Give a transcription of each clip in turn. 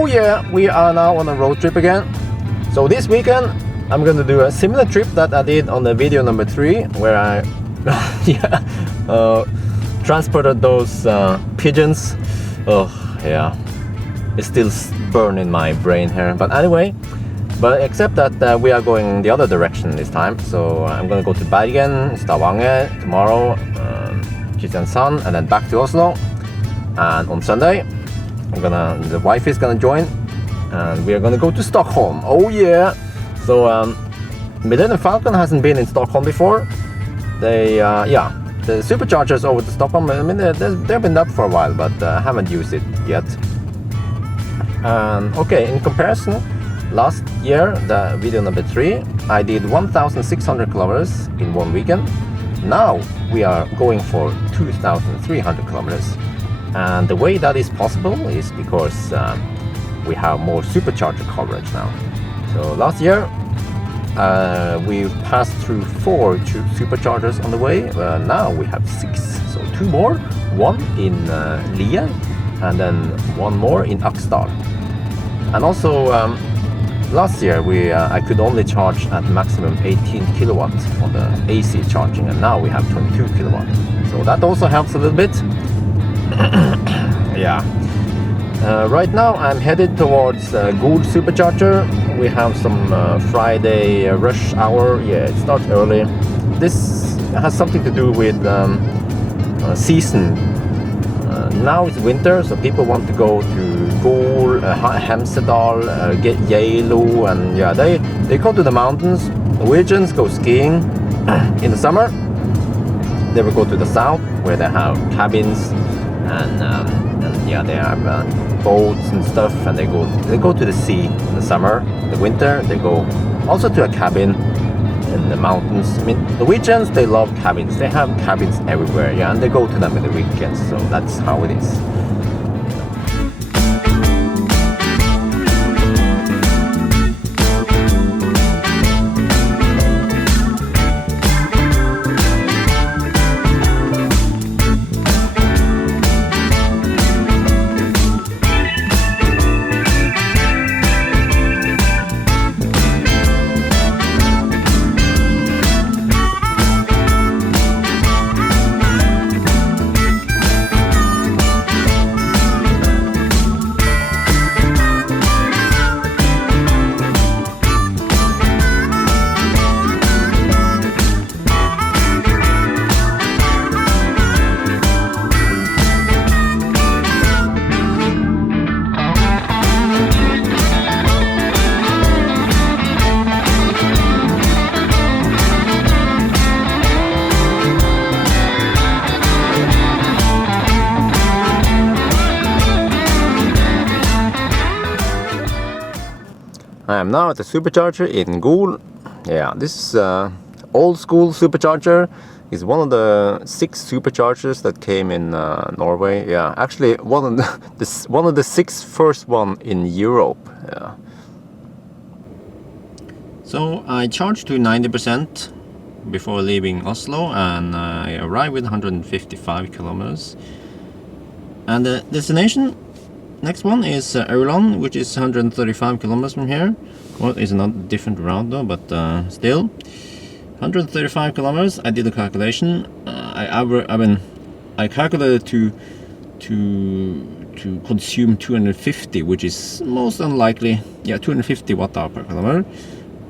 Oh yeah, we are now on a road trip again. So this weekend I'm gonna do a similar trip that I did on the video number 3, where I transported those pigeons. Oh yeah, it's still burned in my brain here. But anyway, except that we are going the other direction this time. So I'm gonna go to Bergen, Stavanger tomorrow, Kristiansand, and then back to Oslo. And on Sunday, the wife is gonna join, and we are gonna go to Stockholm. Oh yeah! So Millennium Falcon hasn't been in Stockholm before. The superchargers over to Stockholm, I mean, they've been up for a while, but haven't used it yet. Okay, in comparison, last year, the video number 3, I did 1,600 kilometers in one weekend. Now we are going for 2,300 kilometers. And the way that is possible is because we have more supercharger coverage now. So last year we passed through 4 superchargers on the way. Now we have 6, so 2 more, 1 in Loen and then 1 more in Aksdal. And also last year I could only charge at maximum 18 kilowatts on the AC charging, and now we have 22 kilowatts. So that also helps a little bit. Yeah. Right now I'm headed towards Gold Supercharger. We have some Friday rush hour. Yeah, it starts early. This has something to do with season. Now it's winter, so people want to go to Gol, Hemsedal, get Yalo, and yeah, they go to the mountains. Norwegians go skiing in the summer. They will go to the south, where they have cabins and yeah, they have boats and stuff, and they go to the sea in the summer. In the winter, they go also to a cabin in the mountains. I mean, Norwegians, they love cabins. They have cabins everywhere, yeah, and they go to them in the weekends. So that's how it is. I am now at the supercharger in Gol. Yeah, this old school supercharger is one of the 6 superchargers that came in Norway. Yeah, actually one of the 6 first one in Europe. Yeah. So I charged to 90% before leaving Oslo, and I arrived with 155 kilometers. And the destination, next one, is Aurland, which is 135 kilometers from here. Well, it's not a different route though, but still 135 kilometers. I did the calculation. I calculated to consume 250, which is most unlikely. Yeah, 250 watt-hour per kilometer,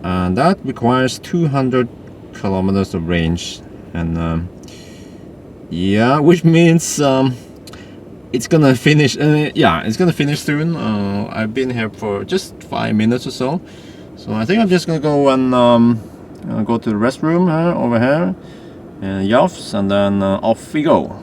and that requires 200 kilometers of range. And yeah, which means it's gonna finish. Yeah, it's gonna finish soon. I've been here for just 5 minutes or so, so I think I'm just gonna go and go to the restroom over here, and Jafs, and then off we go.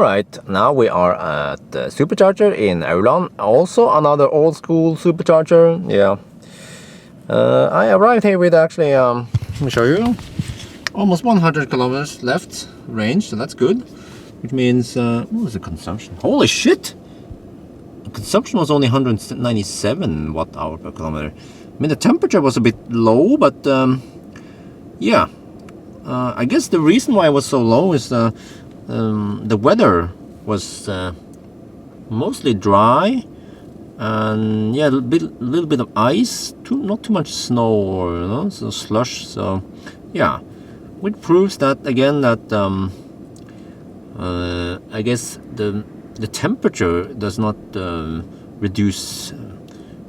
Alright, now we are at the supercharger in Aurland. Also another old school supercharger. Yeah. I arrived here with actually, let me show you, almost 100 kilometers left range, so that's good. Which means, what was the consumption? Holy shit! The consumption was only 197 watt hour per kilometer. I mean, the temperature was a bit low, but yeah. I guess the reason why it was so low is the weather was mostly dry, and yeah, a little bit of ice, not too much snow or so slush. So yeah, which proves that again that I guess the temperature does not reduce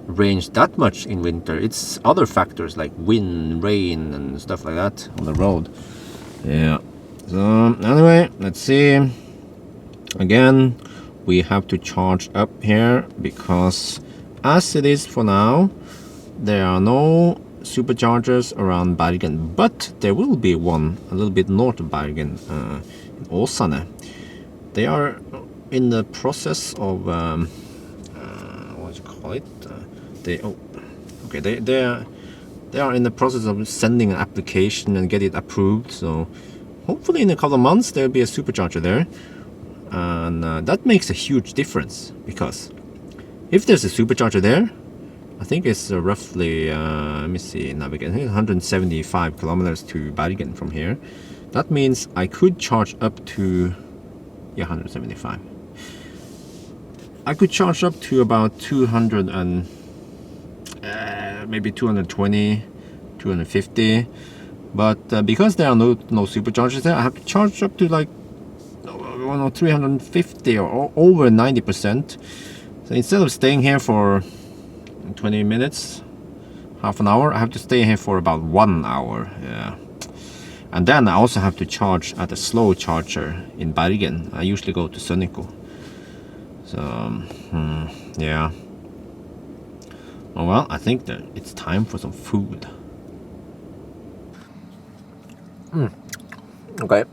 range that much in winter. It's other factors like wind, rain, and stuff like that on the road. Yeah. So anyway, let's see. Again, we have to charge up here because as it is for now, there are no superchargers around Bergen, but there will be one a little bit north of Bergen, in Sandane. They are in the process of what do you call it? They are in the process of sending an application and get it approved. So hopefully in a couple of months there'll be a supercharger there, and that makes a huge difference, because if there's a supercharger there, I think it's roughly let me see, navigate 175 kilometers to Bergen from here. That means I could charge up to 175. I could charge up to about 200 and maybe 220, 250, but because there are no superchargers there, I have to charge up to like 350 or over 90%. So instead of staying here for 20 minutes, half an hour, I have to stay here for about 1 hour. Yeah. And then I also have to charge at a slow charger in Bergen. I usually go to Sandane. So yeah. Oh well, I think that it's time for some food. Okay.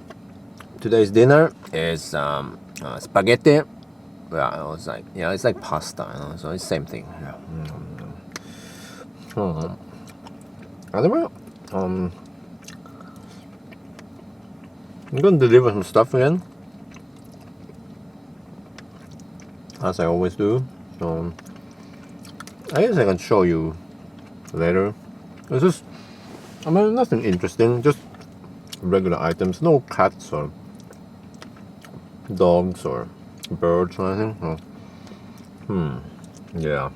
Today's dinner is spaghetti. Yeah, it's like pasta, so it's same thing. Yeah. Anyway, I'm gonna deliver some stuff again, as I always do. So I guess I can show you later. It's just, I mean, nothing interesting, just regular items. No cats or dogs or birds or anything. So, yeah.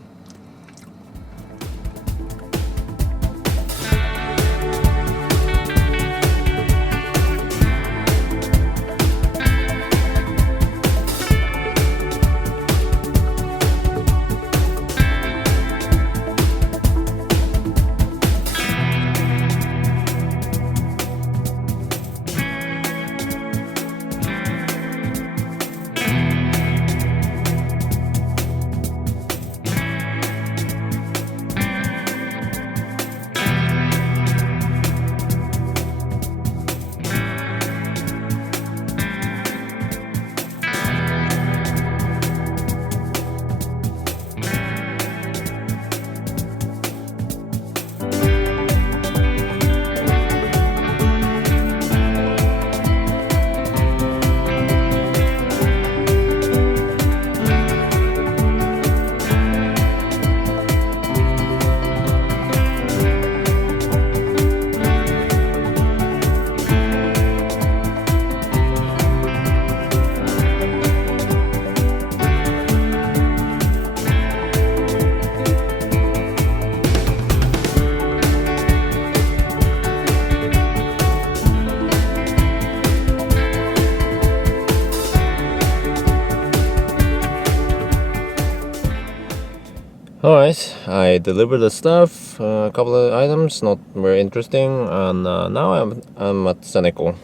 Alright, I delivered the stuff, a couple of items, not very interesting, and now I'm at Sandane.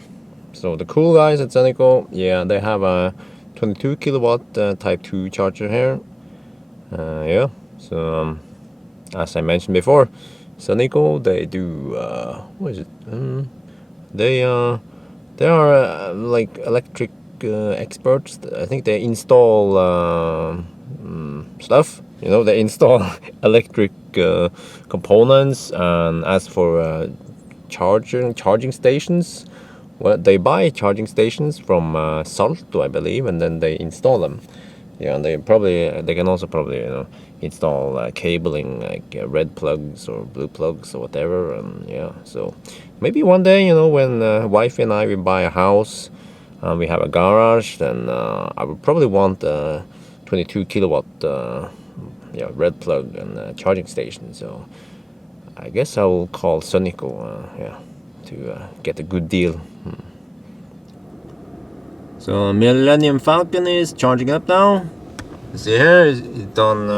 So the cool guys at Sandane, yeah, they have a 22 kilowatt Type 2 charger here. Yeah, so as I mentioned before, Sandane, they do, what is it? They are like electric experts. I think they install stuff. You know, they install electric components, and as for charging stations, well, they buy charging stations from Salto, I believe, and then they install them. Yeah, and they can also probably install cabling like red plugs or blue plugs or whatever. And yeah, so maybe one day, when wife and I will buy a house and we have a garage, then I would probably want a 22 kilowatt red plug and charging station. So I guess I will call Sonico to get a good deal. So Millennium Falcon is charging up now. You see here, it's done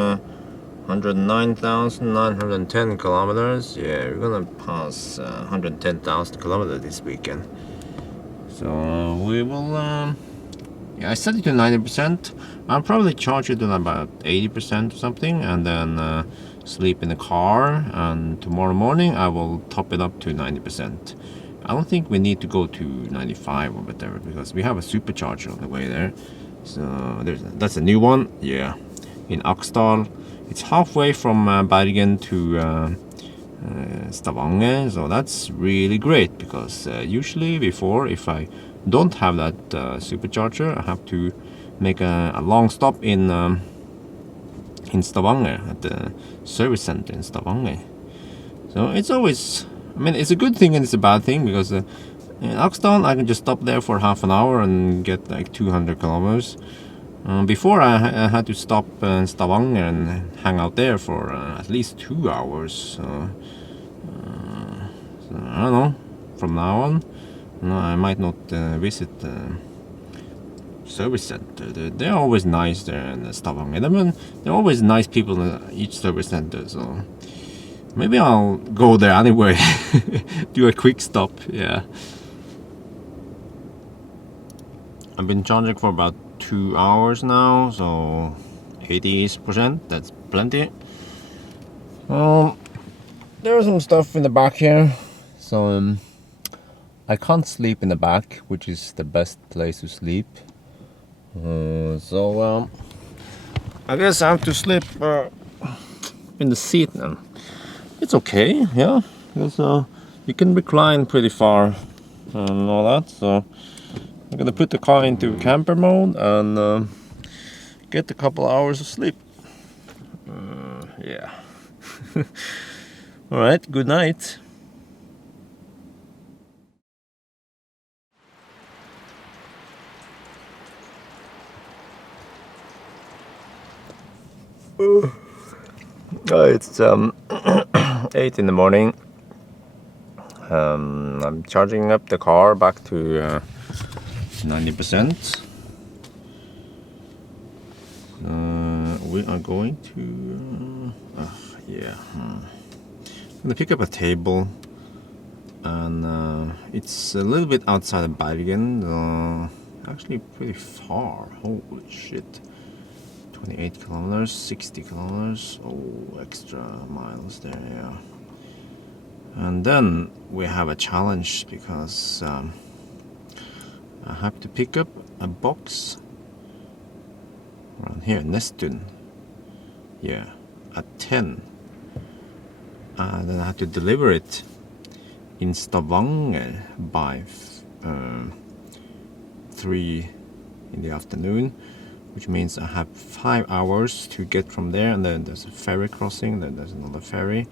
109,910 kilometers. Yeah, we're gonna pass 110,000 kilometers this weekend. So we will. I set it to 90%. I'll probably charge it at about 80% or something, and then sleep in the car. And tomorrow morning I will top it up to 90%. I don't think we need to go to 95 or whatever, because we have a supercharger on the way there. So that's a new one, yeah, in Aksdal. It's halfway from Bergen to Stavanger, so that's really great, because usually before, if I don't have that supercharger, I have to make a long stop in Stavanger, at the service center in Stavanger. So it's always, it's a good thing and it's a bad thing, because in Aksdal I can just stop there for half an hour and get like 200 kilometers. Before I had to stop in Stavanger and hang out there for at least 2 hours. So I don't know, from now on, I might not visit service center. They're always nice there in Stavanger. They're always nice people in each service center, so maybe I'll go there anyway. Do a quick stop, yeah. I've been charging for about 2 hours now, so 80%, that's plenty. There's some stuff in the back here, so I can't sleep in the back, which is the best place to sleep. So I guess I have to sleep in the seat now. It's okay, yeah, because you can recline pretty far and all that. So I'm gonna put the car into camper mode and get a couple hours of sleep. Yeah. All right, good night. It's 8 in the morning. I'm charging up the car back to 90%. We are going to I'm gonna pick up a table, and it's a little bit outside of Bergen, actually pretty far. Holy shit. 28 kilometers, 60 kilometers, extra miles there, yeah. And then we have a challenge, because I have to pick up a box around here, Nestun, yeah, at 10. And then I have to deliver it in Stavanger by 3 in the afternoon, which means I have 5 hours to get from there, and then there's a ferry crossing, then there's another ferry,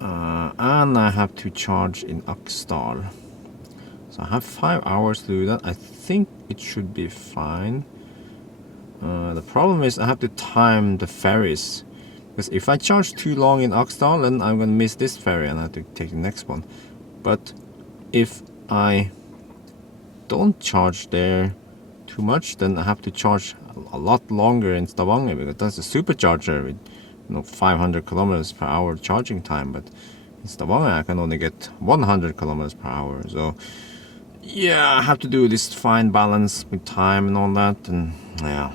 and I have to charge in Aksdal. So I have 5 hours to do that. I think it should be fine. The problem is I have to time the ferries, because if I charge too long in Aksdal, then I'm gonna miss this ferry and I have to take the next one. But if I don't charge there too much, then I have to charge a lot longer in Stavanger, because that's a supercharger with 500 kilometers per hour charging time. But in Stavanger I can only get 100 kilometers per hour. So yeah, I have to do this fine balance with time and all that, and yeah.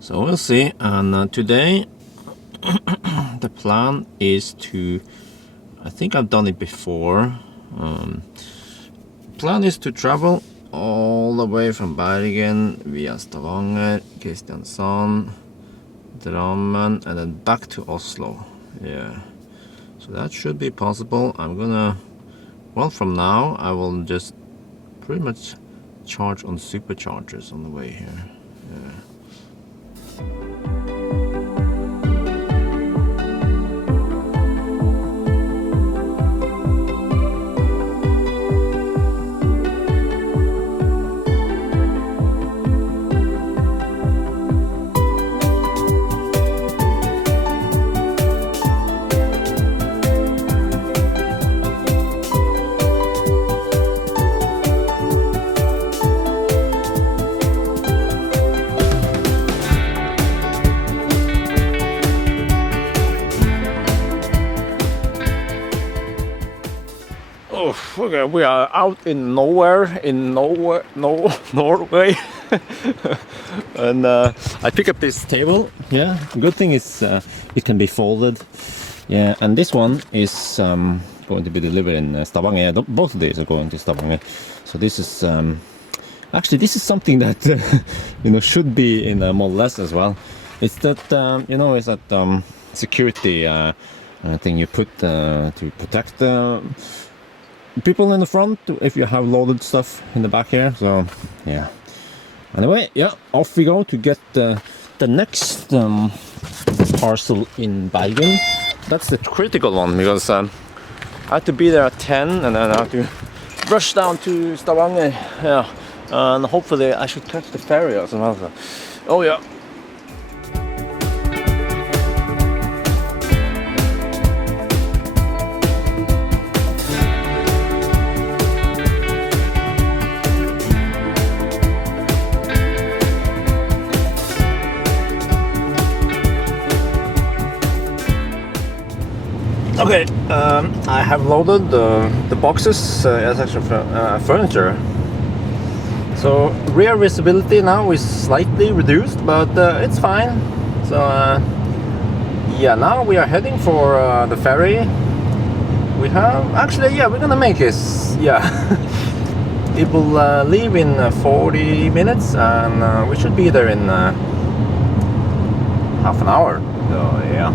So we'll see. And today the plan is to, I think I've done it before, plan is to travel all the way from Bergen via Stavanger, Kristiansand, Drammen, and then back to Oslo. Yeah, so that should be possible. I'm gonna, well, from now I will just pretty much charge on superchargers on the way here. Yeah. Okay, we are out in nowhere in Norway, and I pick up this table. Yeah, good thing is it can be folded. Yeah, and this one is going to be delivered in Stavanger. Both of these are going to Stavanger. So this is actually this is something that you know, should be in Model S as well. It's that you know, it's that security thing you put to protect people in the front if you have loaded stuff in the back here. So yeah, anyway, yeah, off we go to get the next parcel in Bergen. That's the critical one, because I have to be there at 10 and then I have to rush down to Stavanger. Yeah, and hopefully I should catch the ferry or something. Oh yeah. Okay, I have loaded the boxes as extra furniture. So rear visibility now is slightly reduced, but it's fine. So yeah, now we are heading for the ferry. We have actually, yeah, we're gonna make this. Yeah, it will leave in 40 minutes, and we should be there in half an hour. So yeah.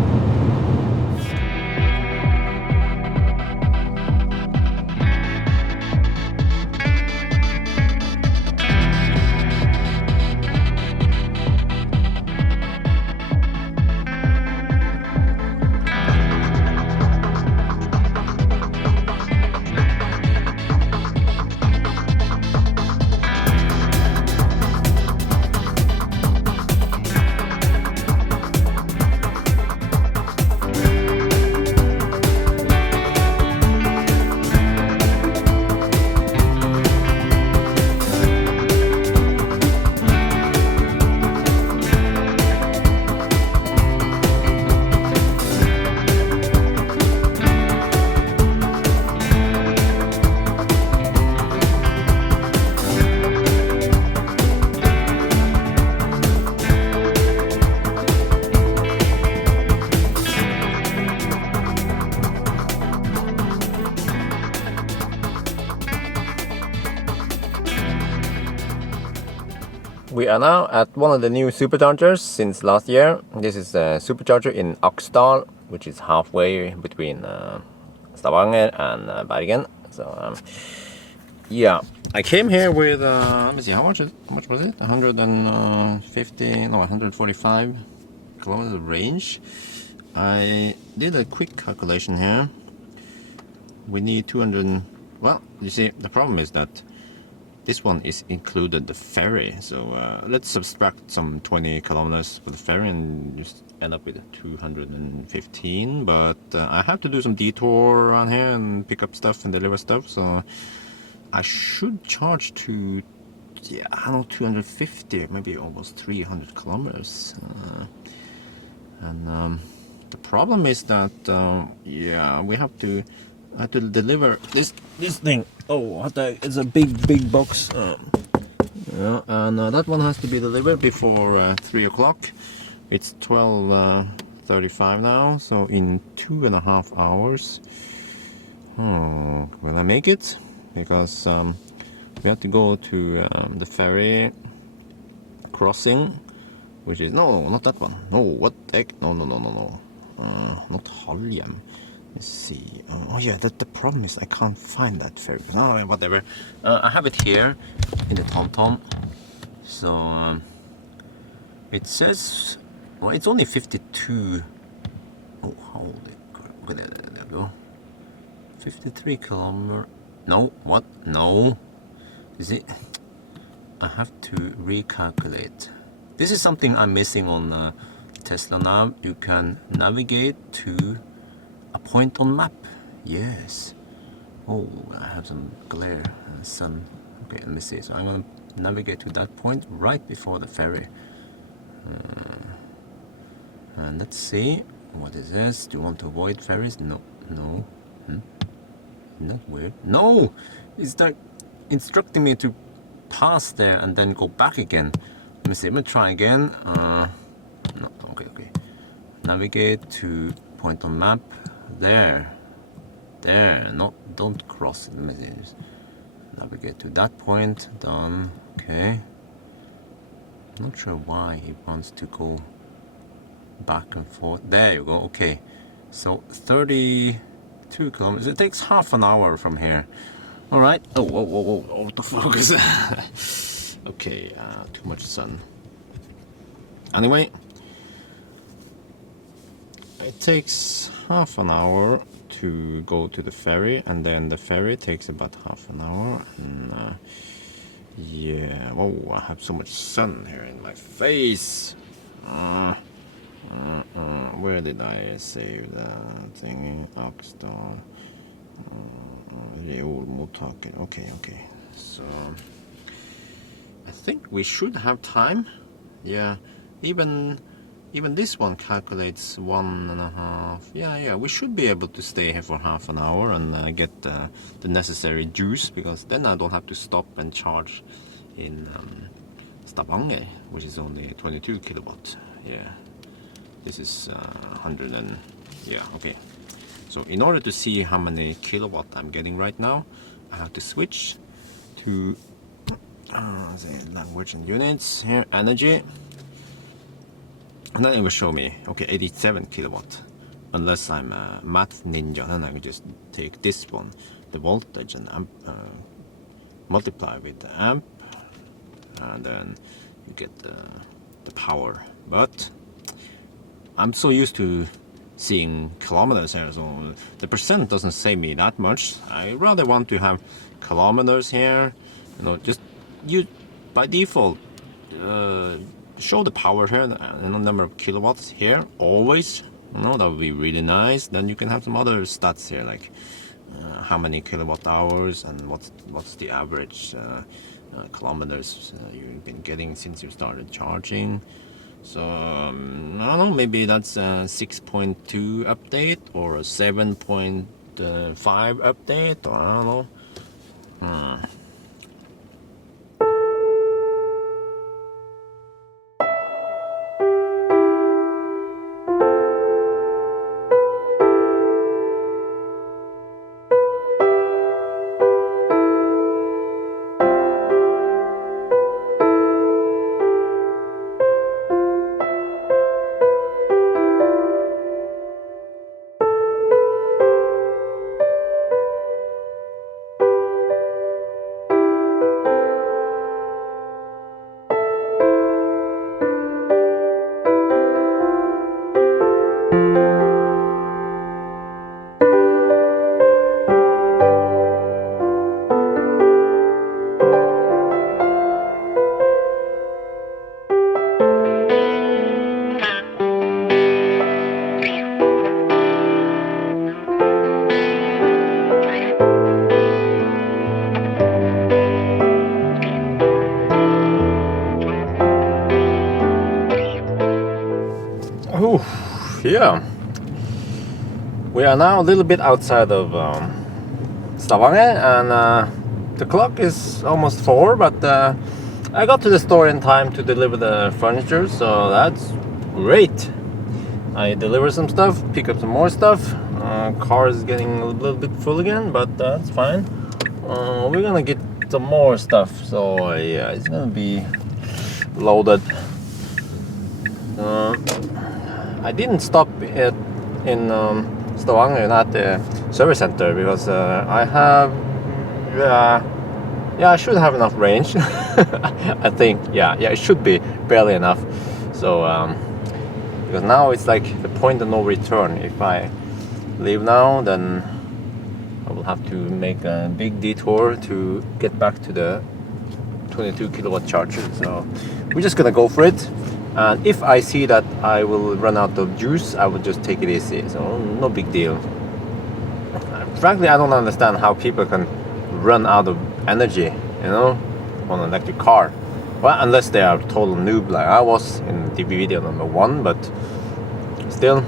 We are now at one of the new superchargers since last year. This is a supercharger in Aksdal, which is halfway between Stavanger and Bergen. So yeah, I came here with let me see, how much was it? 150, no, 145 kilometers range. I did a quick calculation here. We need 200. Well, you see, the problem is that this one is included the ferry, so let's subtract some 20 kilometers for the ferry and just end up with 215. But I have to do some detour around here and pick up stuff and deliver stuff, so I should charge to, yeah, I don't know, 250, maybe almost 300 kilometers. And the problem is that yeah, we have to deliver this thing. Oh, what the, it's a big box. Yeah, and that one has to be delivered before 3 o'clock. It's 12:35 now, so in 2.5 hours. Oh, will I make it? Because We have to go to the ferry crossing, which is no, not that one. No, what the heck? No. Not Halhjem. Let's see. Oh yeah, the problem is I can't find that ferry. Oh, whatever. I have it here in the TomTom. So it says, well, it's only 52. Oh, holy crap! Okay, there we go. 53 kilometer. No, what? No. Is it? I have to recalculate. This is something I'm missing on Tesla Nav. You can navigate to a point on map. Yes. Oh, I have some glare sun. Okay, let me see. So I'm gonna navigate to that point right before the ferry. And let's see. What is this? Do you want to avoid ferries? No. Isn't that weird? No! It's like instructing me to pass there and then go back again. Let me see. I'm gonna try again. No. Okay. Navigate to point on map. There. No, don't cross. Let me see. Just navigate to that point. Done. Okay. Not sure why he wants to go back and forth. There you go. Okay. So 32 kilometers. It takes half an hour from here. All right. Oh, autofocus. Okay. Too much sun. Anyway, it takes half an hour to go to the ferry, and then the ferry takes about half an hour. And yeah. Oh, I have so much sun here in my face. Where did I save that thing? Aksdal. Okay. So I think we should have time. Yeah. Even this one calculates 1.5. Yeah. We should be able to stay here for half an hour and get the necessary juice, because then I don't have to stop and charge in Stavanger, which is only 22 kilowatt. Yeah. This is 100 and yeah, okay. So in order to see how many kilowatt I'm getting right now, I have to switch to the language and units here, energy, and then it will show me, okay, 87 kilowatt. Unless I'm a math ninja, then I can just take this one, the voltage, and amp, multiply with the amp, and then you get the power. But I'm so used to seeing kilometers here, so the percent doesn't say me that much. I rather want to have kilometers here, just you by default show the power here and the number of kilowatts here always. That would be really nice. Then you can have some other stats here, like how many kilowatt hours and what's the average kilometers you've been getting since you started charging. So I don't know, maybe that's a 6.2 update or a 7.5 update, or I don't know. Yeah, we are now a little bit outside of Stavanger, and the clock is almost 4, but I got to the store in time to deliver the furniture, so that's great. I deliver some stuff, pick up some more stuff. Car is getting a little bit full again, but that's fine. We're gonna get some more stuff. So yeah, it's gonna be loaded. I didn't stop in Stavanger at the service center because I have I should have enough range. I think it should be barely enough. So because now it's like the point of no return. If I leave now, then I will have to make a big detour to get back to the 22 kilowatt charger. So we're just gonna go for it. And if I see that I will run out of juice, I will just take it easy. So no big deal. Frankly, I don't understand how people can run out of energy, on an electric car. Well, unless they are total noob like I was in the video number 1, but still,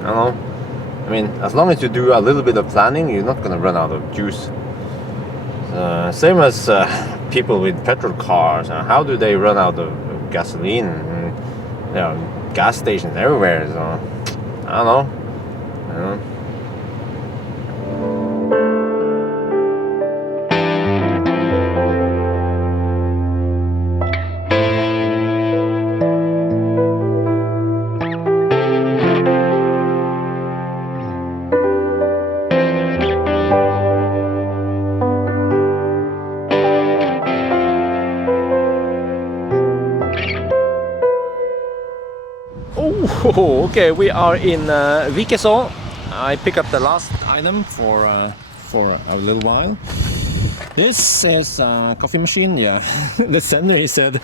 I don't know. I mean, as long as you do a little bit of planning, you're not gonna run out of juice. Same as people with petrol cars. How do they run out of gasoline? There are gas stations everywhere, so I don't know. Oh, okay, we are in Arvika. I pick up the last item for a little while. This is a coffee machine. Yeah, the sender, he said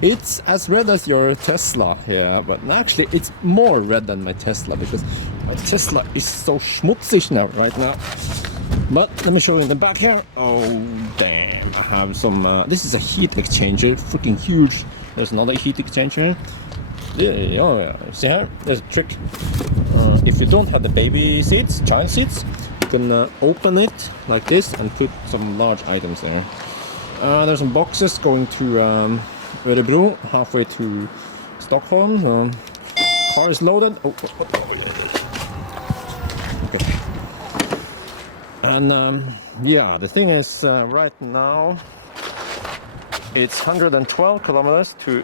it's as red as your Tesla. Yeah, but actually it's more red than my Tesla because my Tesla is so schmutzig now right now. But let me show you in the back here. Oh damn! I have some. This is a heat exchanger, freaking huge. There's another heat exchanger. Yeah. See here, there's a trick. If you don't have the baby seats, child seats, you can open it like this and put some large items there. There's some boxes going to Örebro, halfway to Stockholm. Car is loaded. Okay. And the thing is, right now it's 112 kilometers to.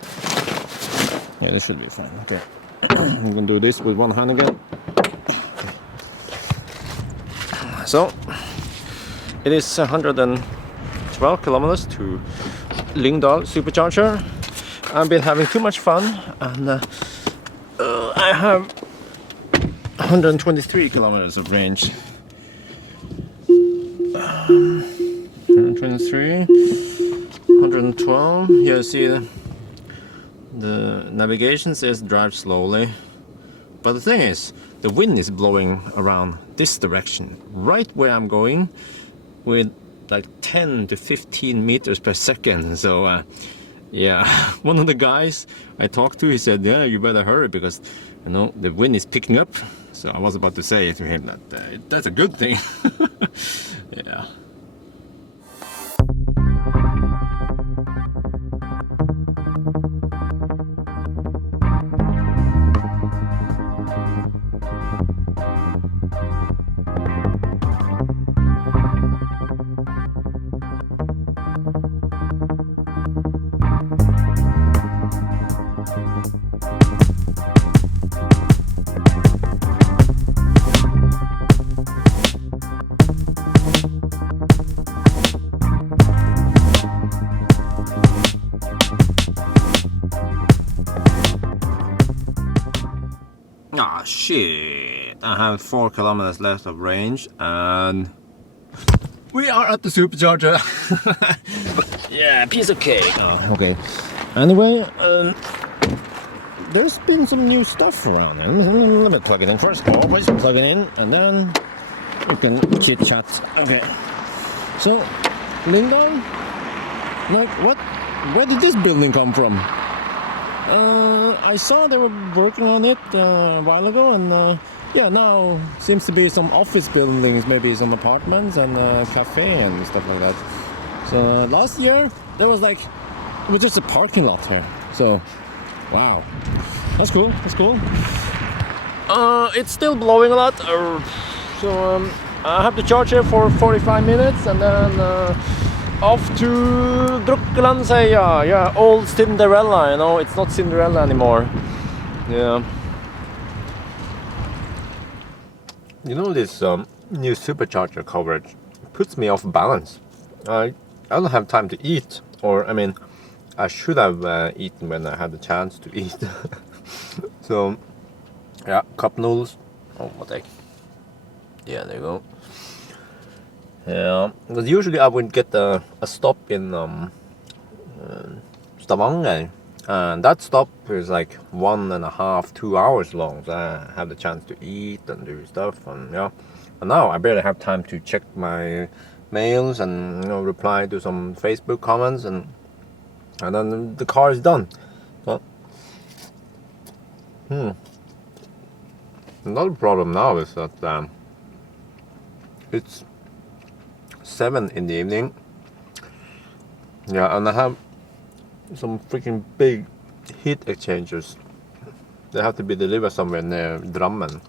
Yeah, this should be fine. Okay. I'm gonna do this with one hand again. So it is 112 kilometers to Lyngdal Supercharger. I've been having too much fun, and I have 123 kilometers of range. 123, 112. Yeah, see the navigation says drive slowly, but the thing is, the wind is blowing around this direction, right where I'm going, with like 10 to 15 meters per second. So yeah, one of the guys I talked to, he said, yeah, you better hurry because the wind is picking up. So I was about to say to him that that's a good thing. Yeah. Ah, shit. I have 4 kilometers left of range and we are at the supercharger. Yeah, piece of cake. Oh, okay. Anyway, there's been some new stuff around here. Let me plug it in first. Always plug it in and then we can chit chat. Okay. So, Lyngdal, like what? Where did this building come from? I saw they were working on it a while ago, and yeah, now seems to be some office buildings, maybe some apartments and a cafe and stuff like that. So last year there was it was just a parking lot here. So wow, that's cool. That's cool. It's still blowing a lot, so I have to charge here for 45 minutes, and then off to Drukkelandsøya. Yeah, old Cinderella, you know, it's not Cinderella anymore. Yeah. You know, this new supercharger coverage puts me off balance. I don't have time to eat, or I mean, I should have eaten when I had the chance to eat. So, yeah, cup noodles. Oh, what egg? Yeah, there you go. Yeah, because usually I would get a stop in Stavanger, and that stop is like 1.5, 2 hours long. So I have the chance to eat and do stuff, and yeah. And now I barely have time to check my mails and, you know, reply to some Facebook comments, and then the car is done. So, another problem now is that it's 7 in the evening. Yeah, and I have some freaking big heat exchangers. They have to be delivered somewhere near Drammen,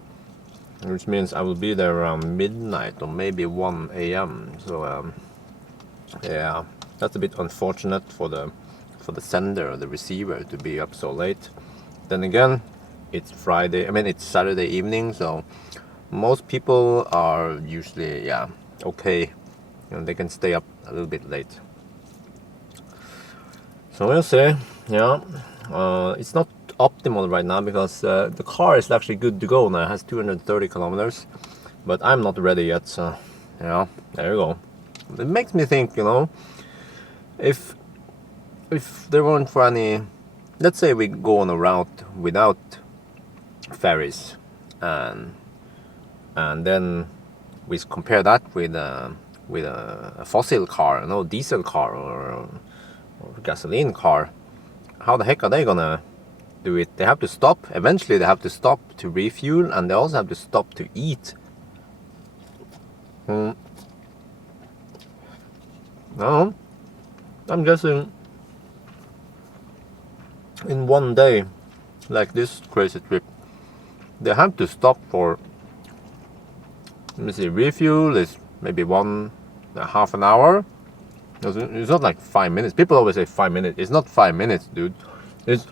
which means I will be there around midnight or maybe 1 a.m. So yeah, that's a bit unfortunate for the sender or the receiver to be up so late. Then again, it's Friday. I mean, it's Saturday evening, so most people are usually, yeah, okay. You know, they can stay up a little bit late. So we'll see. Yeah, it's not optimal right now because the car is actually good to go now. It has 230 kilometers, but I'm not ready yet. So yeah, there you go. It makes me think, you know, if there weren't for any, let's say we go on a route without ferries, and then we compare that with a fossil car, no, diesel car or gasoline car, how the heck are they gonna do it? They have to stop. Eventually they have to stop to refuel, and they also have to stop to eat. No, I'm guessing in one day, like this crazy trip, they have to stop for, let me see, refuel is maybe 1.5 an hour. It's not like 5 minutes. People always say 5 minutes. It's not 5 minutes, dude. It's,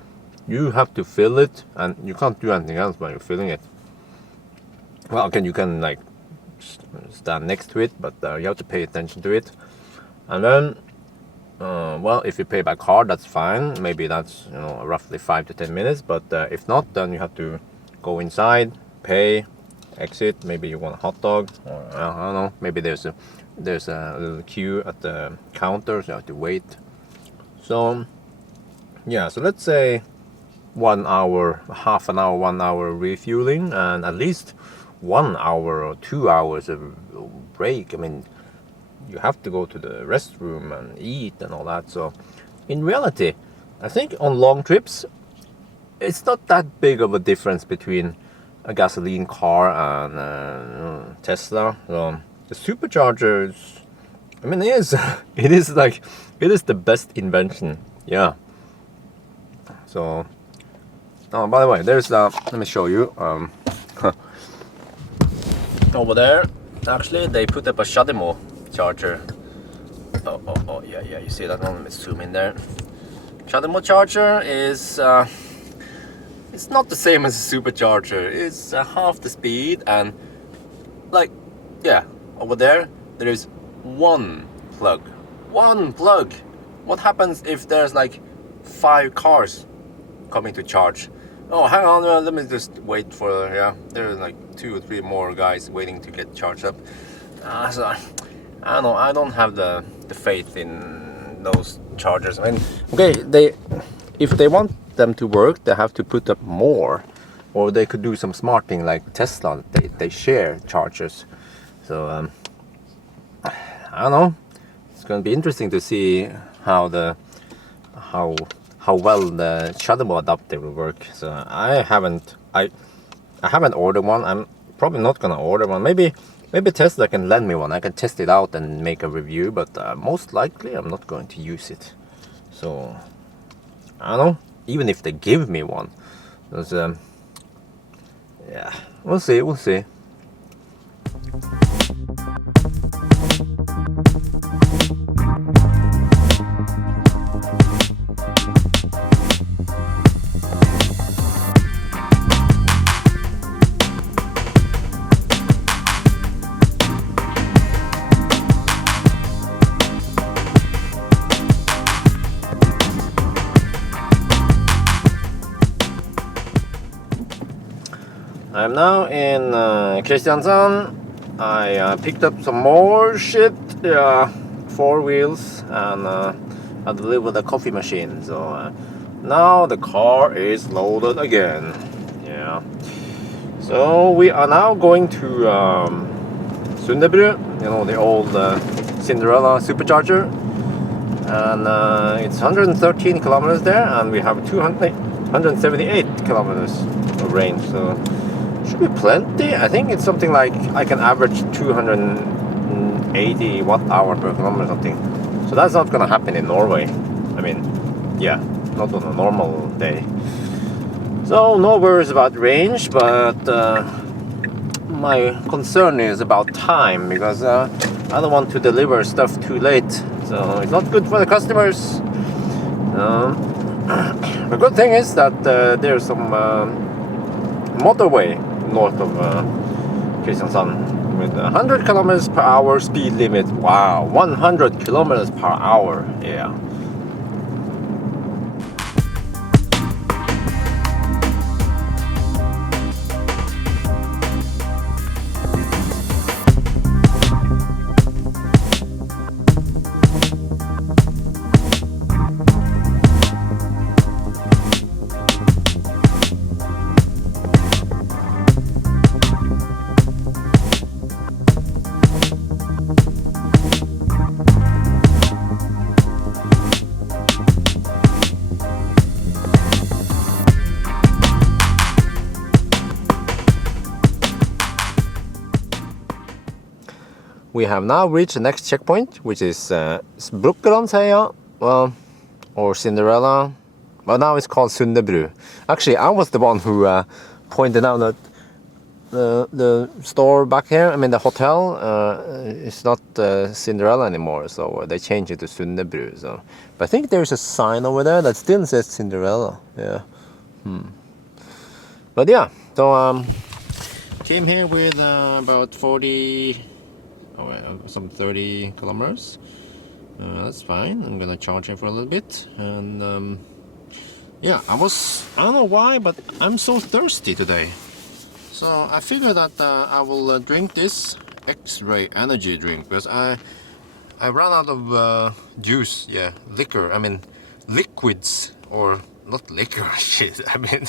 you have to fill it, and you can't do anything else when you're filling it. Well, you can like stand next to it, but you have to pay attention to it. And then, well, if you pay by card, that's fine. Maybe that's, you know, roughly 5 to 10 minutes. But if not, then you have to go inside, pay, exit. Maybe you want a hot dog, or I don't know. Maybe there's a little queue at the counter, so you have to wait. So yeah, so let's say 1 hour, half an hour, 1 hour refueling, and at least 1 hour or 2 hours of break. I mean, you have to go to the restroom and eat and all that. So in reality, I think on long trips, it's not that big of a difference between a gasoline car and Tesla. So the superchargers, I mean, it is it is the best invention. Yeah. So, oh, by the way, there's let me show you. Over there, actually, they put up a Shadimo charger. Oh, yeah, you see that one? Let me zoom in there. Shadimo charger is it's not the same as a supercharger. It's half the speed, and like, yeah, over there is one plug. What happens if there's like 5 cars coming to charge? Oh, hang on, let me just wait for, yeah, there's like 2 or 3 more guys waiting to get charged up. So I don't know, I don't have the faith in those chargers. I mean, okay, if they want them to work, they have to put up more, or they could do some smart thing like Tesla. They share chargers. So I don't know. It's going to be interesting to see how well the Shadimo adapter will work. So I haven't ordered one. I'm probably not gonna order one. Maybe Tesla can lend me one. I can test it out and make a review. But most likely I'm not going to use it. So I don't know. Even if they give me one, because yeah, we'll see. I'm now in Kristiansand. I picked up some more shit, yeah, 4 wheels, and I delivered a coffee machine. So now the car is loaded again. Yeah. So we are now going to Sundebru, you know, the old Cinderella supercharger, and it's 113 kilometers there, and we have 178 kilometers of range. So should be plenty. I think it's something like I can average 280 watt-hour per kilometer or something. So that's not gonna happen in Norway. I mean, yeah, not on a normal day. So no worries about range, but my concern is about time, because I don't want to deliver stuff too late. So it's not good for the customers. The good thing is that there's some motorway north of Kristiansand with 100 kilometers per hour speed limit. Wow, 100 kilometers per hour. Yeah. We have now reached the next checkpoint, which is Brukkelandsheia, well, or Cinderella. Well, now it's called Sundebru. Actually, I was the one who pointed out that the store back here, I mean the hotel, is not Cinderella anymore, so they changed it to Sundebru. So, but I think there's a sign over there that still says Cinderella. Yeah. But yeah, so came here with about 40. Some 30 kilometers. That's fine. I'm gonna charge it for a little bit, and yeah, I don't know why, but I'm so thirsty today. So I figured that I will drink this X-ray energy drink, because I ran out of juice, yeah, liquor. I mean liquids, or not liquor. Shit. I mean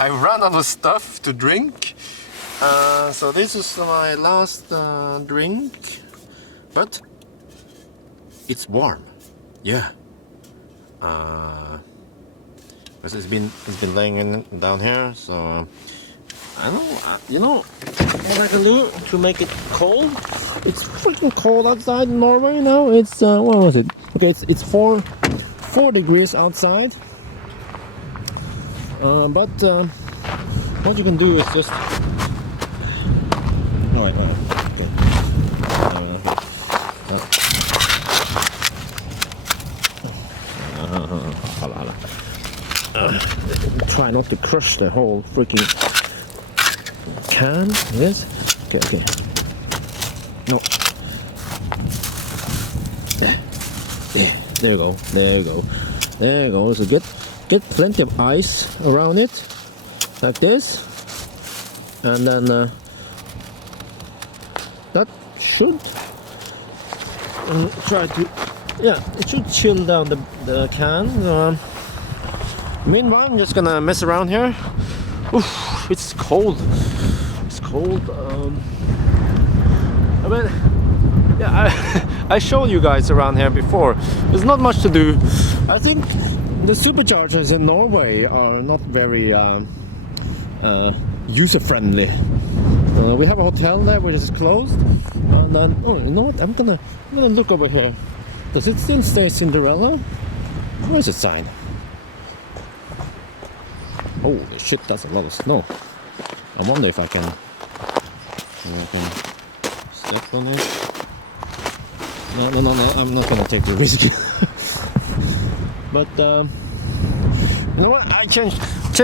I ran out of stuff to drink. So this is my last drink, but it's warm, yeah. Because it's been laying down here, so I know. You know what I can do to make it cold? It's freaking cold outside in Norway now. It's what was it? Okay, it's 4 degrees outside. But what you can do is just. Okay. Try not to crush the whole freaking can. Yes. Okay. No. Yeah. There you go. So get plenty of ice around it, like this, and then. That should try to, yeah, it should chill down the can. Meanwhile, I'm just gonna mess around here. Oof, it's cold. It's cold. I mean, yeah, I showed you guys around here before. There's not much to do. I think the superchargers in Norway are not very user-friendly. We have a hotel there which is closed, and then you know what? I'm gonna look over here. Does it still say Cinderella? Where's the sign? Holy shit! That's a lot of snow. I wonder if I can step on it. No. I'm not gonna take the risk. But you know what? I changed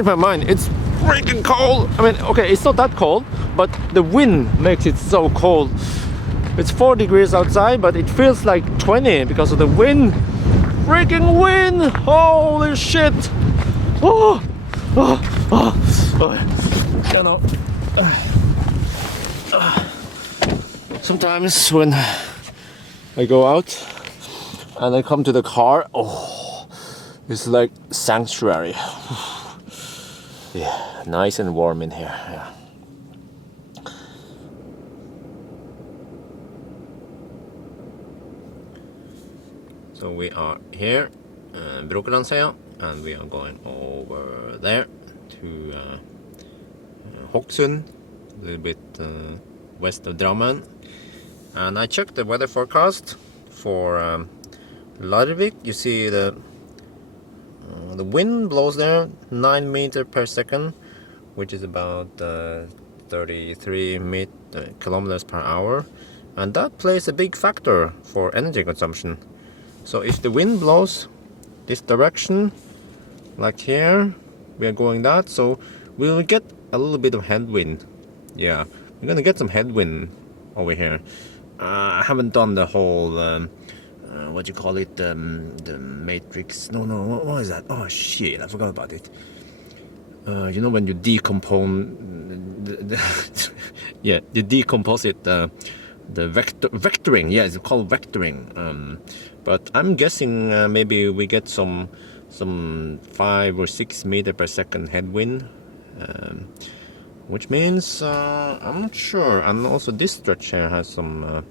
my mind. It's freaking cold. I mean, okay, it's not that cold, but the wind makes it so cold. It's 4 degrees outside, but it feels like 20 because of the wind. Freaking wind! Holy shit! You know, sometimes when I go out and I come to the car, oh, it's like sanctuary. Yeah, nice and warm in here. Yeah. So we are here, Brokelandsheia, and we are going over there to Hokksund, a little bit west of Drammen. And I checked the weather forecast for Larvik. You see the wind blows there 9 meters per second, which is about 33 kilometers per hour, and that plays a big factor for energy consumption. So if the wind blows this direction, like here, we are going that, so we'll get a little bit of headwind. Yeah, we're gonna get some headwind over here. I haven't done the whole what you call it, the matrix. No, what is that? Oh shit, I forgot about it. You know when you decompose yeah, you decompose it, the vectoring. Yeah, it's called vectoring. But I'm guessing maybe we get some 5 or 6 meters per second headwind, which means I'm not sure. And also this stretch here has some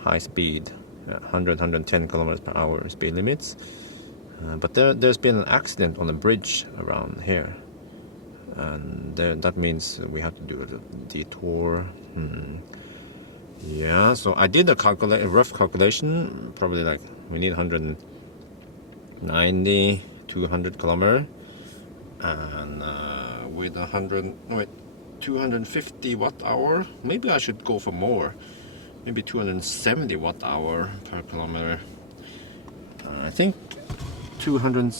high speed, 110 kilometers per hour speed limits. But there's been an accident on a bridge around here, and that means we have to do a detour. Yeah, so I did a rough calculation. Probably like we need 190, 200 kilometers, and with 250 watt hour. Maybe I should go for more. Maybe 270 watt hour per kilometer. I think 200.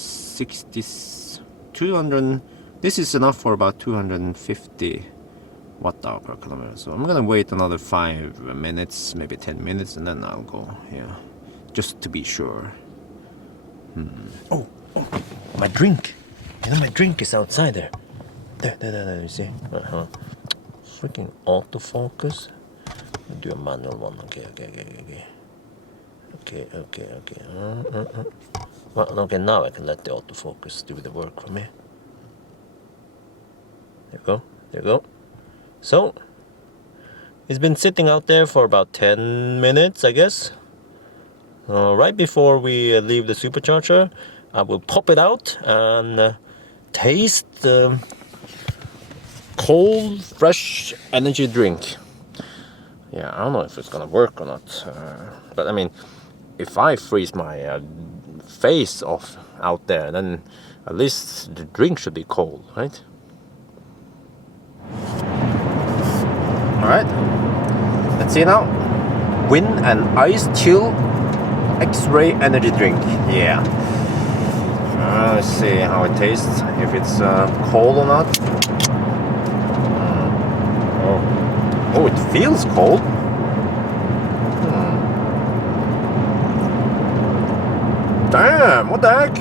This is enough for about 250 watt hour per kilometer. So I'm gonna wait another 5 minutes, maybe 10 minutes, and then I'll go. Yeah, just to be sure. Oh, my drink. You know, my drink is outside there. There, you see? Freaking autofocus. I'll do a manual one. Okay. Well, okay, now I can let the autofocus do the work for me. There you go. So, it's been sitting out there for about 10 minutes, I guess. Right before we leave the supercharger, I will pop it out and taste the cold, fresh energy drink. Yeah, I don't know if it's gonna work or not. But I mean, if I freeze my face off out there, then at least the drink should be cold, right? Alright, let's see now. Wind and ice chill X-ray energy drink. Yeah. Let's see how it tastes, if it's cold or not. Oh, it feels cold. Damn, what the heck?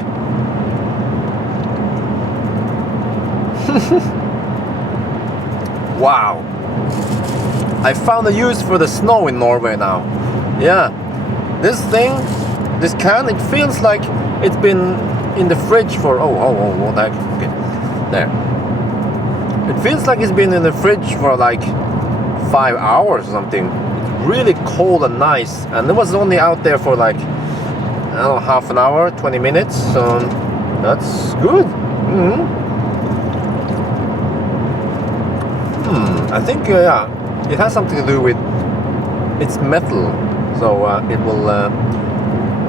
Wow. I found a use for the snow in Norway now. Yeah. This can, it feels like it's been in the fridge for, what the heck? Okay, there. It feels like it's been in the fridge for like 5 hours or something. It's really cold and nice, and it was only out there for like, I don't know, half an hour, 20 minutes, so that's good. I think, yeah, it has something to do with it's metal, so it will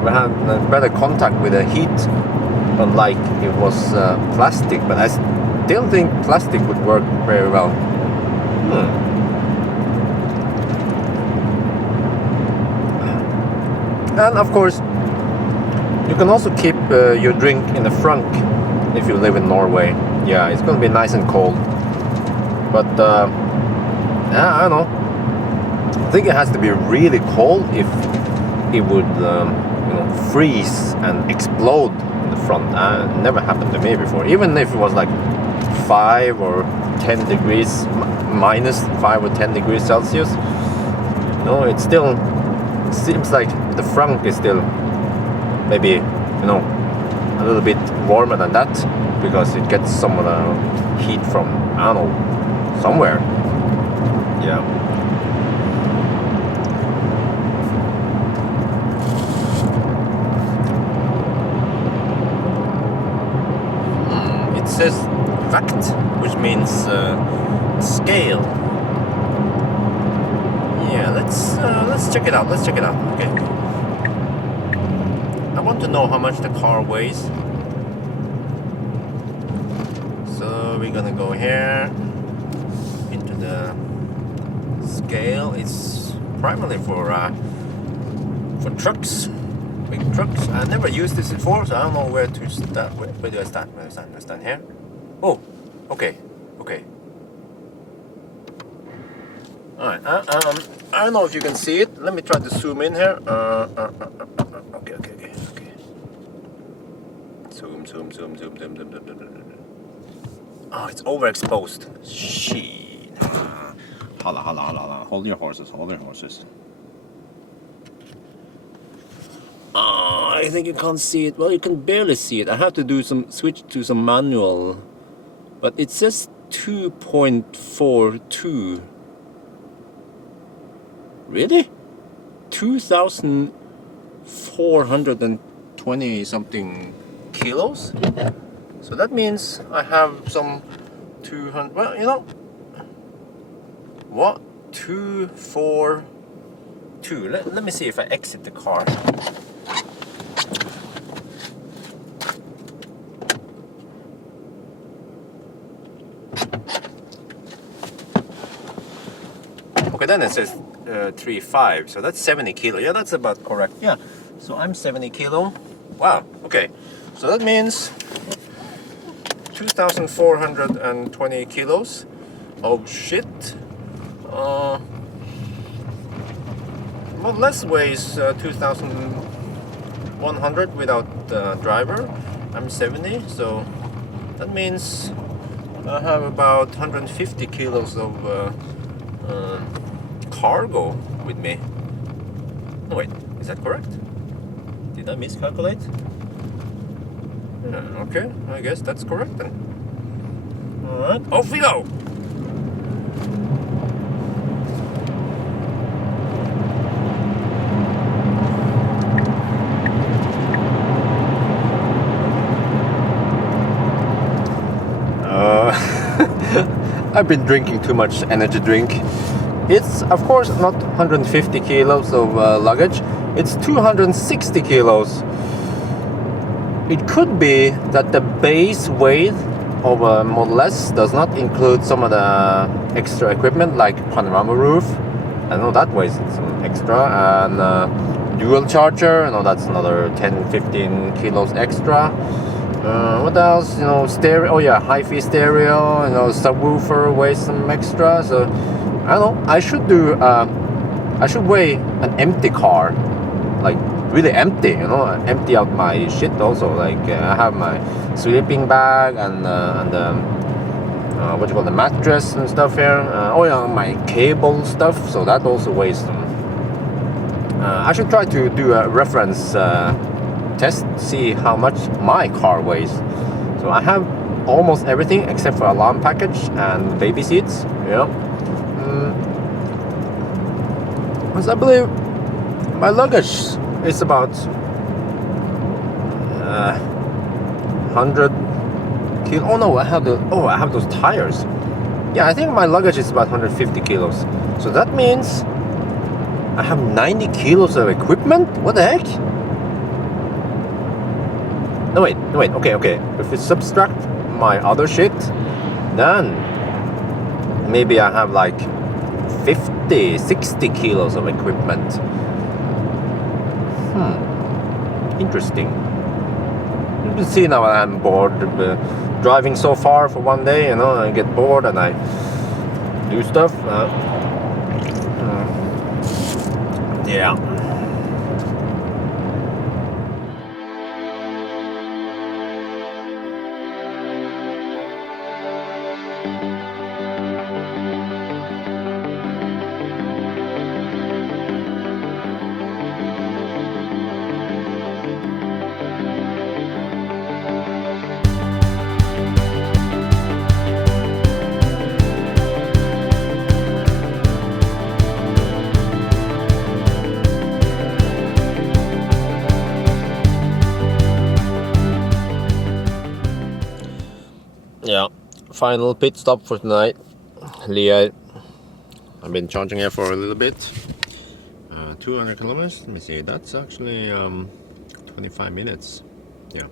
have better contact with the heat, unlike it was plastic. But I still think plastic would work very well. And of course, you can also keep your drink in the front if you live in Norway. Yeah, it's gonna be nice and cold. But yeah, I don't know. I think it has to be really cold if it would, freeze and explode in the front. Never happened to me before. Even if it was like 5 or 10 degrees, minus 5 or 10 degrees Celsius. No, it still seems like the front is still maybe, you know, a little bit warmer than that, because it gets some of the heat from, I don't know, somewhere. Yeah. It says Vakt, which means scale. Yeah, let's check it out. Let's check it out. Okay. I want to know how much the car weighs. So we're gonna go here into the scale. It's primarily for trucks, big trucks. I never used this before, so I don't know where to start. Where do I start? Where do I stand here? Oh, okay. Alright, I don't know if you can see it. Let me try to zoom in here. Okay. Zoom. Oh, it's overexposed. Shit. Hala. Hold your horses. I think you can't see it. Well, you can barely see it. I have to switch to some manual. But it says 2.42. Really? 2,420 something kilos? So that means I have some 200, well, you know, what? 242. Let me see if I exit the car. Okay, then it says 3.5, so that's 70 kilo. Yeah, that's about correct. Yeah, so I'm 70 kilo. Wow, okay. So that means 2,420 kilos of shit. Well, less weighs 2,100 without the driver. I'm 70, so that means I have about 150 kilos of cargo with me. No, wait, is that correct? Did I miscalculate? Yeah, okay, I guess that's correct then. Alright, off we go! I've been drinking too much energy drink. It's of course not 150 kilos of luggage, it's 260 kilos. It could be that the base weight of a Model S does not include some of the extra equipment like panorama roof. I know that weighs some extra, and dual charger, I know that's another 10-15 kilos extra. What else? You know, stereo. Oh yeah, hi-fi stereo. You know, subwoofer weighs some extra. So I don't know. I should weigh an empty car, like really empty. You know, empty out my shit also. Like I have my sleeping bag and what you call the mattress and stuff here. Oh yeah, my cable stuff. So that also weighs some. I should try to do a reference. Test, see how much my car weighs. So I have almost everything except for alarm package and baby seats. Yeah. Because I believe my luggage is about 100 kilo. Oh no, I have those tires. Yeah, I think my luggage is about 150 kilos. So that means I have 90 kilos of equipment. What the heck? No wait, okay. If we subtract my other shit, then maybe I have like 50-60 kilos of equipment. Interesting. You can see now I'm bored driving so far for one day, you know, I get bored and I do stuff. Yeah. Final pit stop for tonight. Leah, I've been charging here for a little bit. 200 kilometers. Let me see. That's actually 25 minutes. Yeah.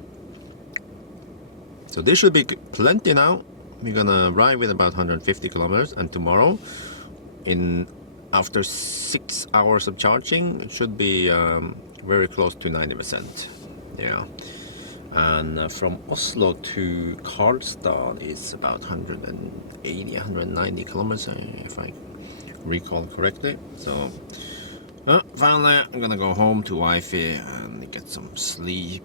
So this should be plenty now. We're gonna ride with about 150 kilometers, and tomorrow, after 6 hours of charging, it should be very close to 90%. Yeah. And from Oslo to Karlstad is about 180, 190 kilometers, if I recall correctly. So finally I'm gonna go home to wifey and get some sleep.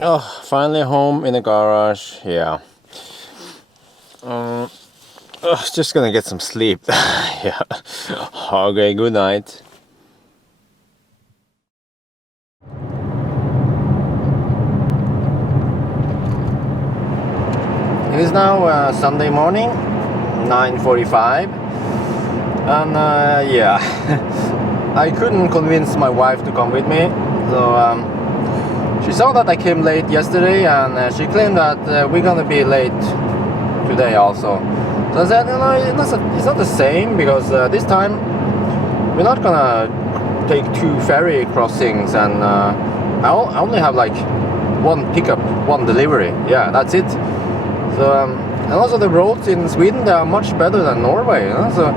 Oh, finally home in the garage. Yeah. Just gonna get some sleep. Yeah. Okay, good night. It is now Sunday morning, 9:45, and yeah, I couldn't convince my wife to come with me, so she saw that I came late yesterday, and she claimed that we're gonna be late today also. So I said, you know, it's not the same, because this time we're not gonna take 2 ferry crossings, and I only have like 1 pickup, 1 delivery. Yeah, that's it. So and also the roads in Sweden, they are much better than Norway, you know? So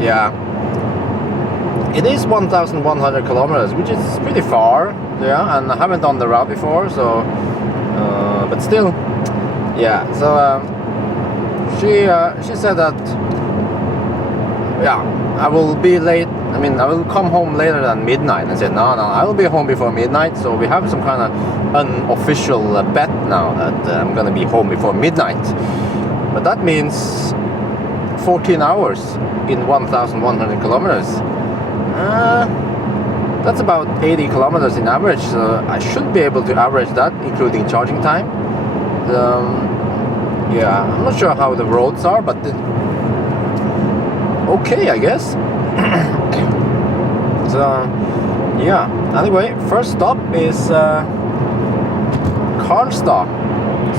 yeah. It is 1,100 kilometers, which is pretty far, yeah, and I haven't done the route before, so, but still, yeah, so, she said that, yeah, I will be late, I mean, I will come home later than midnight. I said, no, I will be home before midnight, so we have some kind of unofficial bet now that I'm gonna be home before midnight, but that means 14 hours in 1,100 kilometers. That's about 80 kilometers in average, so I should be able to average that, including charging time. Yeah, I'm not sure how the roads are, but okay, I guess. So yeah, anyway, first stop is Karlstad,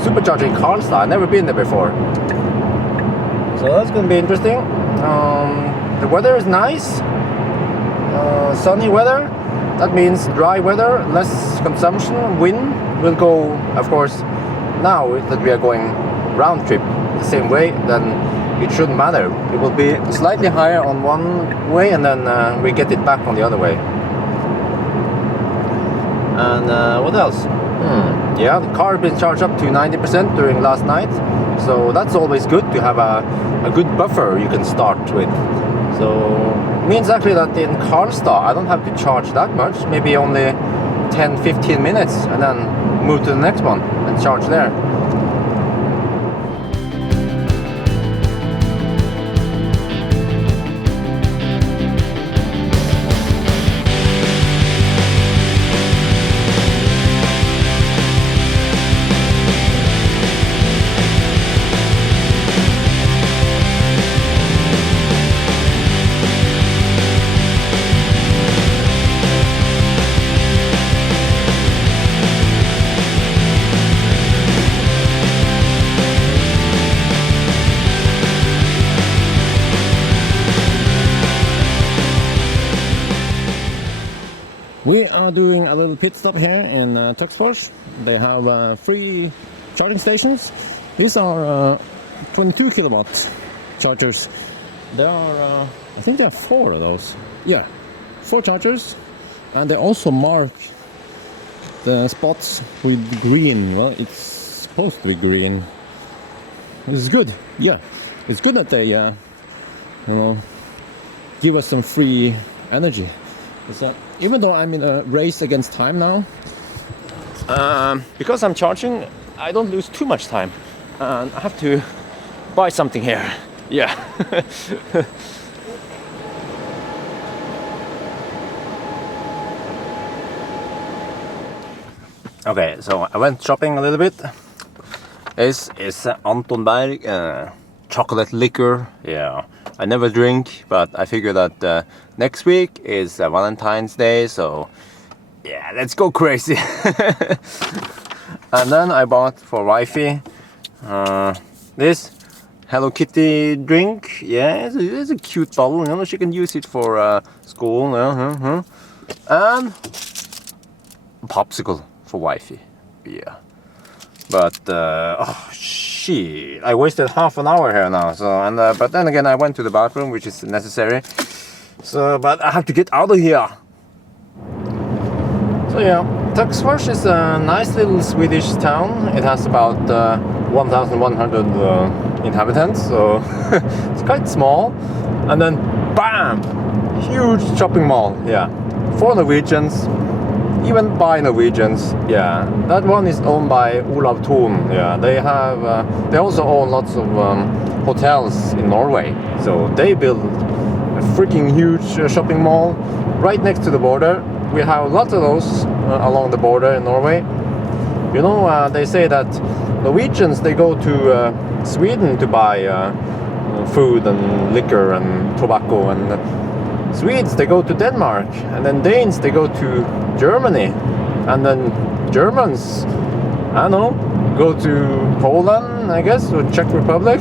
Supercharging Karlstad. I've never been there before, so that's gonna be interesting. The weather is nice. Sunny weather, that means dry weather, less consumption. Wind will go, of course, now that we are going round trip the same way, then it shouldn't matter. It will be slightly higher on one way, and then we get it back on the other way. And what else? Yeah, the car has been charged up to 90% during last night, so that's always good to have a good buffer you can start with. So means actually that in Karlstad I don't have to charge that much, maybe only 10-15 minutes, and then move to the next one and charge there. We are doing a little pit stop here in Töcksfors. They have 3 charging stations. These are 22 kilowatt chargers. There are, I think there are 4 of those. Yeah, 4 chargers, and they also mark the spots with green. Well, it's supposed to be green. It's good. Yeah, it's good that they, you know, give us some free energy. Even though I'm in a race against time now, Because I'm charging, I don't lose too much time, and I have to buy something here. Yeah. Okay, so I went shopping a little bit. This is Anton Berg chocolate liquor. Yeah, I never drink, but I figure that next week is Valentine's Day, so yeah, let's go crazy. And then I bought for wifey this Hello Kitty drink. Yeah, it's a cute bottle. You know, she can use it for school. And popsicle for wifey. Yeah, but oh shit, I wasted half an hour here now. So but then again, I went to the bathroom, which is necessary. So, but I have to get out of here. So yeah, Töcksfors is a nice little Swedish town. It has about 1,100 inhabitants, so it's quite small. And then, bam, huge shopping mall. Yeah, for Norwegians, even by Norwegians. Yeah, that one is owned by Olav Thon. Yeah, they have. They also own lots of hotels in Norway. So they build a freaking huge shopping mall right next to the border. We have lots of those along the border in Norway. You know, they say that Norwegians, they go to Sweden to buy food and liquor and tobacco, and Swedes, they go to Denmark, and then Danes, they go to Germany, and then Germans, I don't know, go to Poland, I guess, or Czech Republic.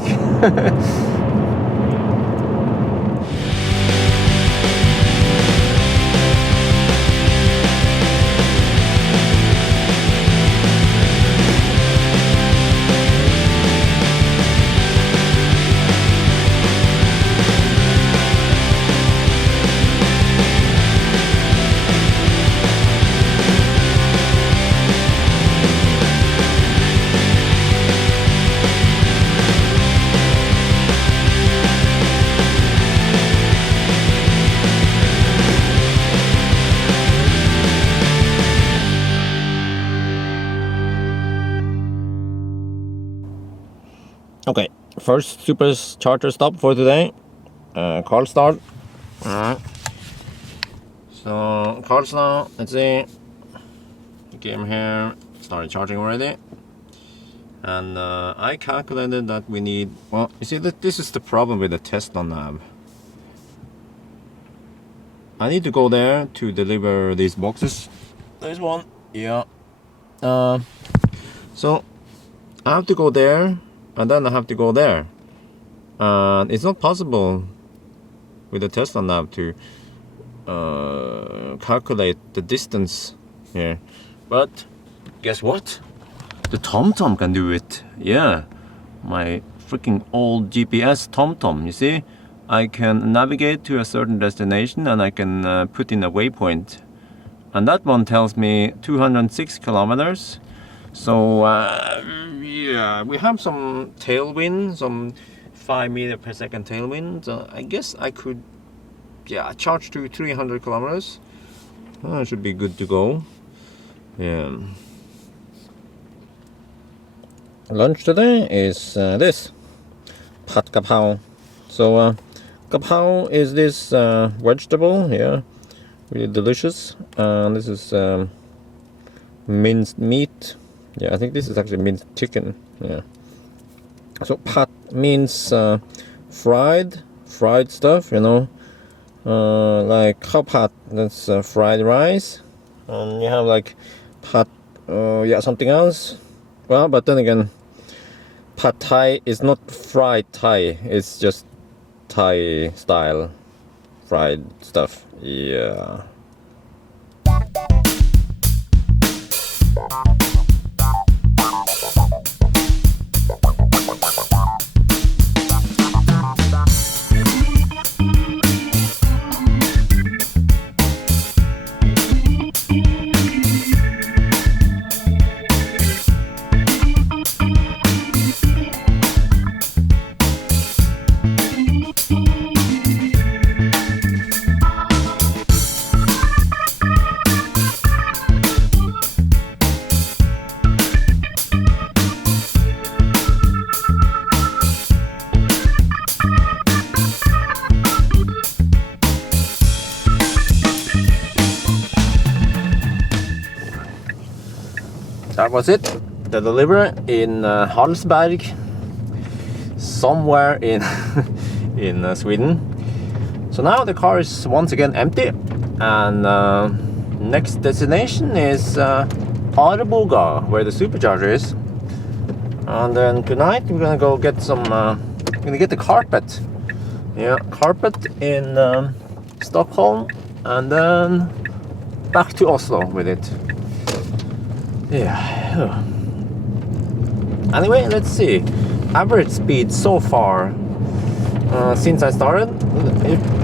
Okay, first supercharger stop for today, Karlstad. Alright. So Karlstad, let's see. Came here, started charging already, and I calculated that we need. Well, you see that this is the problem with the Tesla nav. I need to go there to deliver these boxes. There's one. Yeah. So I have to go there. And then I have to go there. It's not possible with the Tesla nav to calculate the distance here. But guess what? The TomTom can do it. Yeah, my freaking old GPS TomTom. You see, I can navigate to a certain destination and I can put in a waypoint. And that one tells me 206 kilometers. So yeah, we have some tailwind, some 5 meter per second tailwind. I guess I could, yeah, charge to 300 kilometers. It should be good to go. Yeah. Lunch today is this pat kapao. So kapao is this vegetable, yeah, really delicious. This is minced meat. Yeah, I think this is actually minced chicken. Yeah. So pat means fried stuff, you know, like khao pat. That's fried rice, and you have like pat, yeah, something else. Well, but then again, pad thai is not fried Thai. It's just Thai style fried stuff. Yeah. that was it. The delivery in Hallsberg, somewhere in in Sweden. So now the car is once again empty, and next destination is Arvika, where the supercharger is. And then tonight we're gonna go get some. We're gonna get the carpet. Yeah, carpet in Stockholm, and then back to Oslo with it. Yeah. Anyway, let's see. Average speed so far since I started.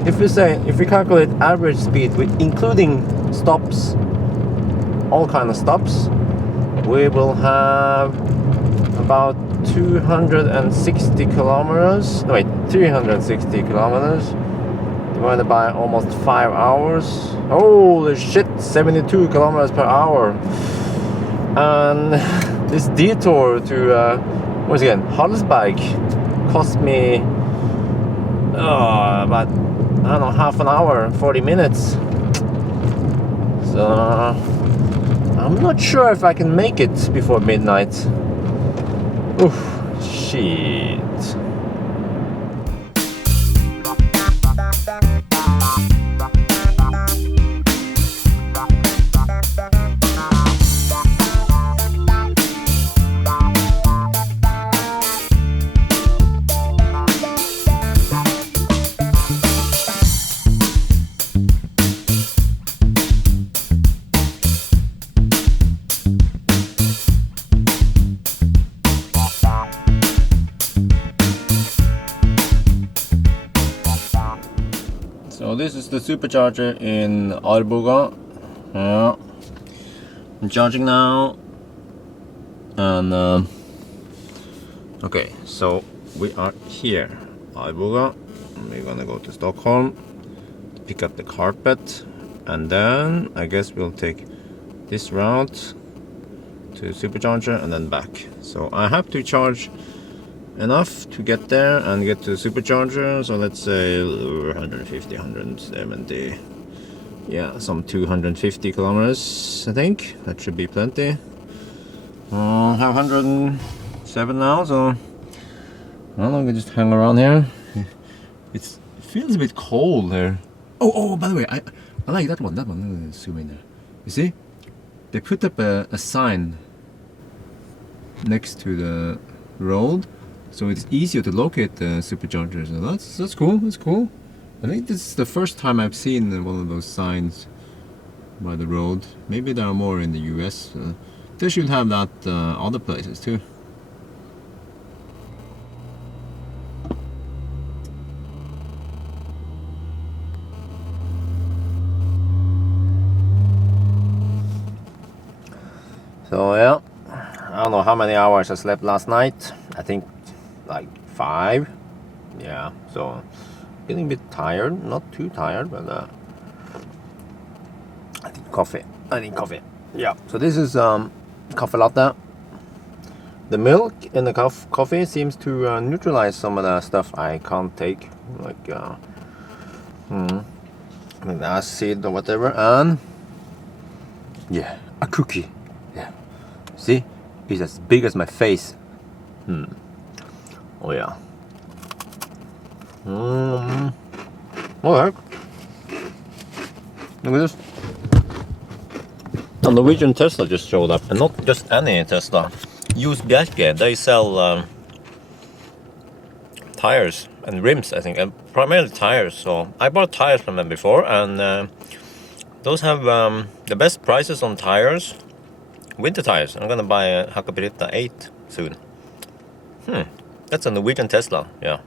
If we calculate average speed with including stops, all kind of stops, we will have about 260 kilometers. No, wait, 360 kilometers divided by almost 5 hours. Holy shit, 72 kilometers per hour. And this detour to once again Hallsberg cost me about, I don't know, half an hour, 40 minutes. So I'm not sure if I can make it before midnight. Oof, shit. So this is the supercharger in Arvika. Yeah, I'm charging now, and okay, so we are here, Arvika. We're gonna go to Stockholm, pick up the carpet, and then I guess we'll take this route to supercharger and then back. So I have to charge enough to get there and get to the supercharger, so let's say 150, 170, yeah, some 250 kilometers, I think. That should be plenty. I have 107 now, so I don't know, we just hang around here. It feels a bit cold here. Oh, by the way, I like that one. Let me zoom in there. You see? They put up a sign next to the road, so it's easier to locate the superchargers. So that's cool. That's cool. I think this is the first time I've seen one of those signs by the road. Maybe there are more in the US. They should have that other places too. So yeah, I don't know how many hours I slept last night. I think like 5. Yeah, so getting a bit tired. Not too tired, but I need coffee. Yeah, so this is coffee latte. The milk in the coffee seems to neutralize some of the stuff I can't take, like the acid or whatever. And yeah, a cookie. Yeah, see, it's as big as my face. Oh yeah. Alright. Look at this. A Norwegian Tesla just showed up, and not just any Tesla. Used Bjerke, they sell tires and rims, I think, and primarily tires. So I bought tires from them before, and those have the best prices on tires. Winter tires. I'm gonna buy a Hakkapeliitta 8 soon. That's a Norwegian Tesla, yeah.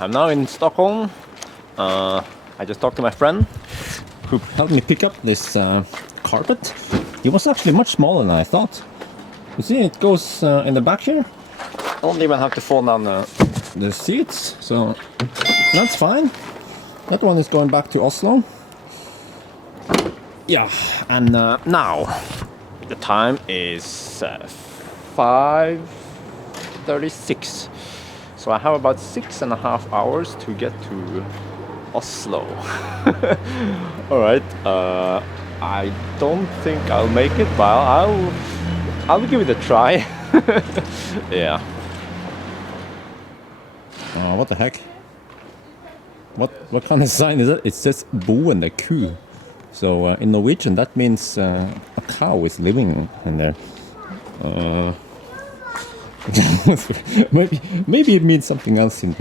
I'm now in Stockholm. I just talked to my friend who helped me pick up this carpet. It was actually much smaller than I thought. You see, it goes in the back here. I don't even have to fall down the seats, so that's fine. That one is going back to Oslo. Yeah, and now the time is 5:36. So I have about 6.5 hours to get to Oslo. Alright, I don't think I'll make it, but I'll give it a try. Yeah. What the heck? What kind of sign is it? It says Boen the ku. So in Norwegian that means a cow is living in there. maybe it means something else in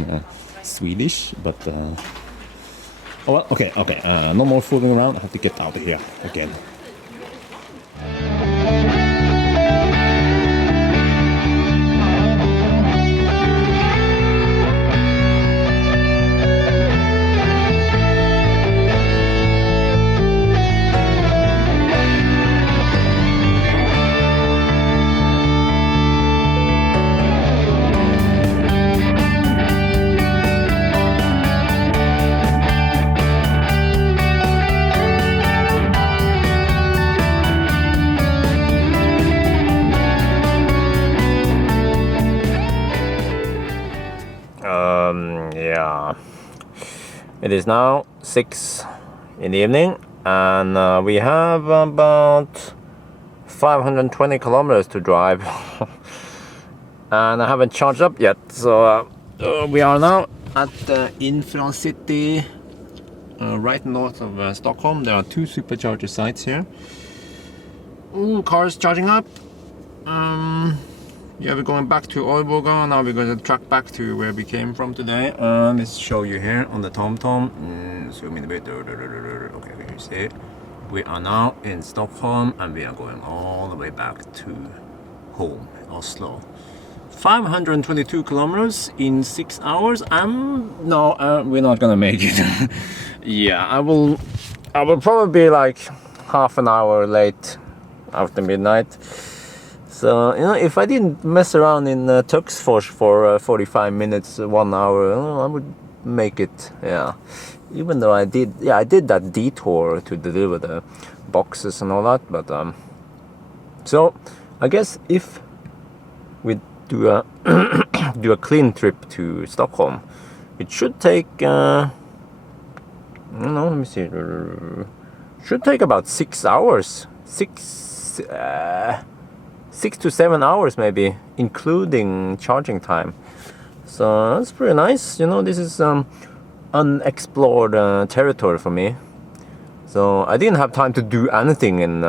Swedish, but oh well, okay, no more fooling around. I have to get out of here again. Yeah, it is now 6 in the evening, and we have about 520 kilometers to drive. And I haven't charged up yet, so we are now at Infra City, right north of Stockholm. There are 2 supercharger sites here. Ooh, cars charging up. Yeah, we're going back to Arvika. Now we're going to track back to where we came from today. Let's show you here on the TomTom. Zoom in a bit. Okay, you see. We are now in Stockholm, and we are going all the way back to home, Oslo. 522 kilometers in 6 hours. No, we're not gonna make it. Yeah, I will probably be like half an hour late after midnight. So, you know, if I didn't mess around in Tuxfors for 45 minutes, 1 hour, I would make it, yeah. Even though I did that detour to deliver the boxes and all that, but, so, I guess if we do a, do a clean trip to Stockholm, it should take, I don't know, let me see, should take about 6 hours, 6 to 7 hours maybe, including charging time. So that's pretty nice. You know, this is unexplored territory for me. So I didn't have time to do anything in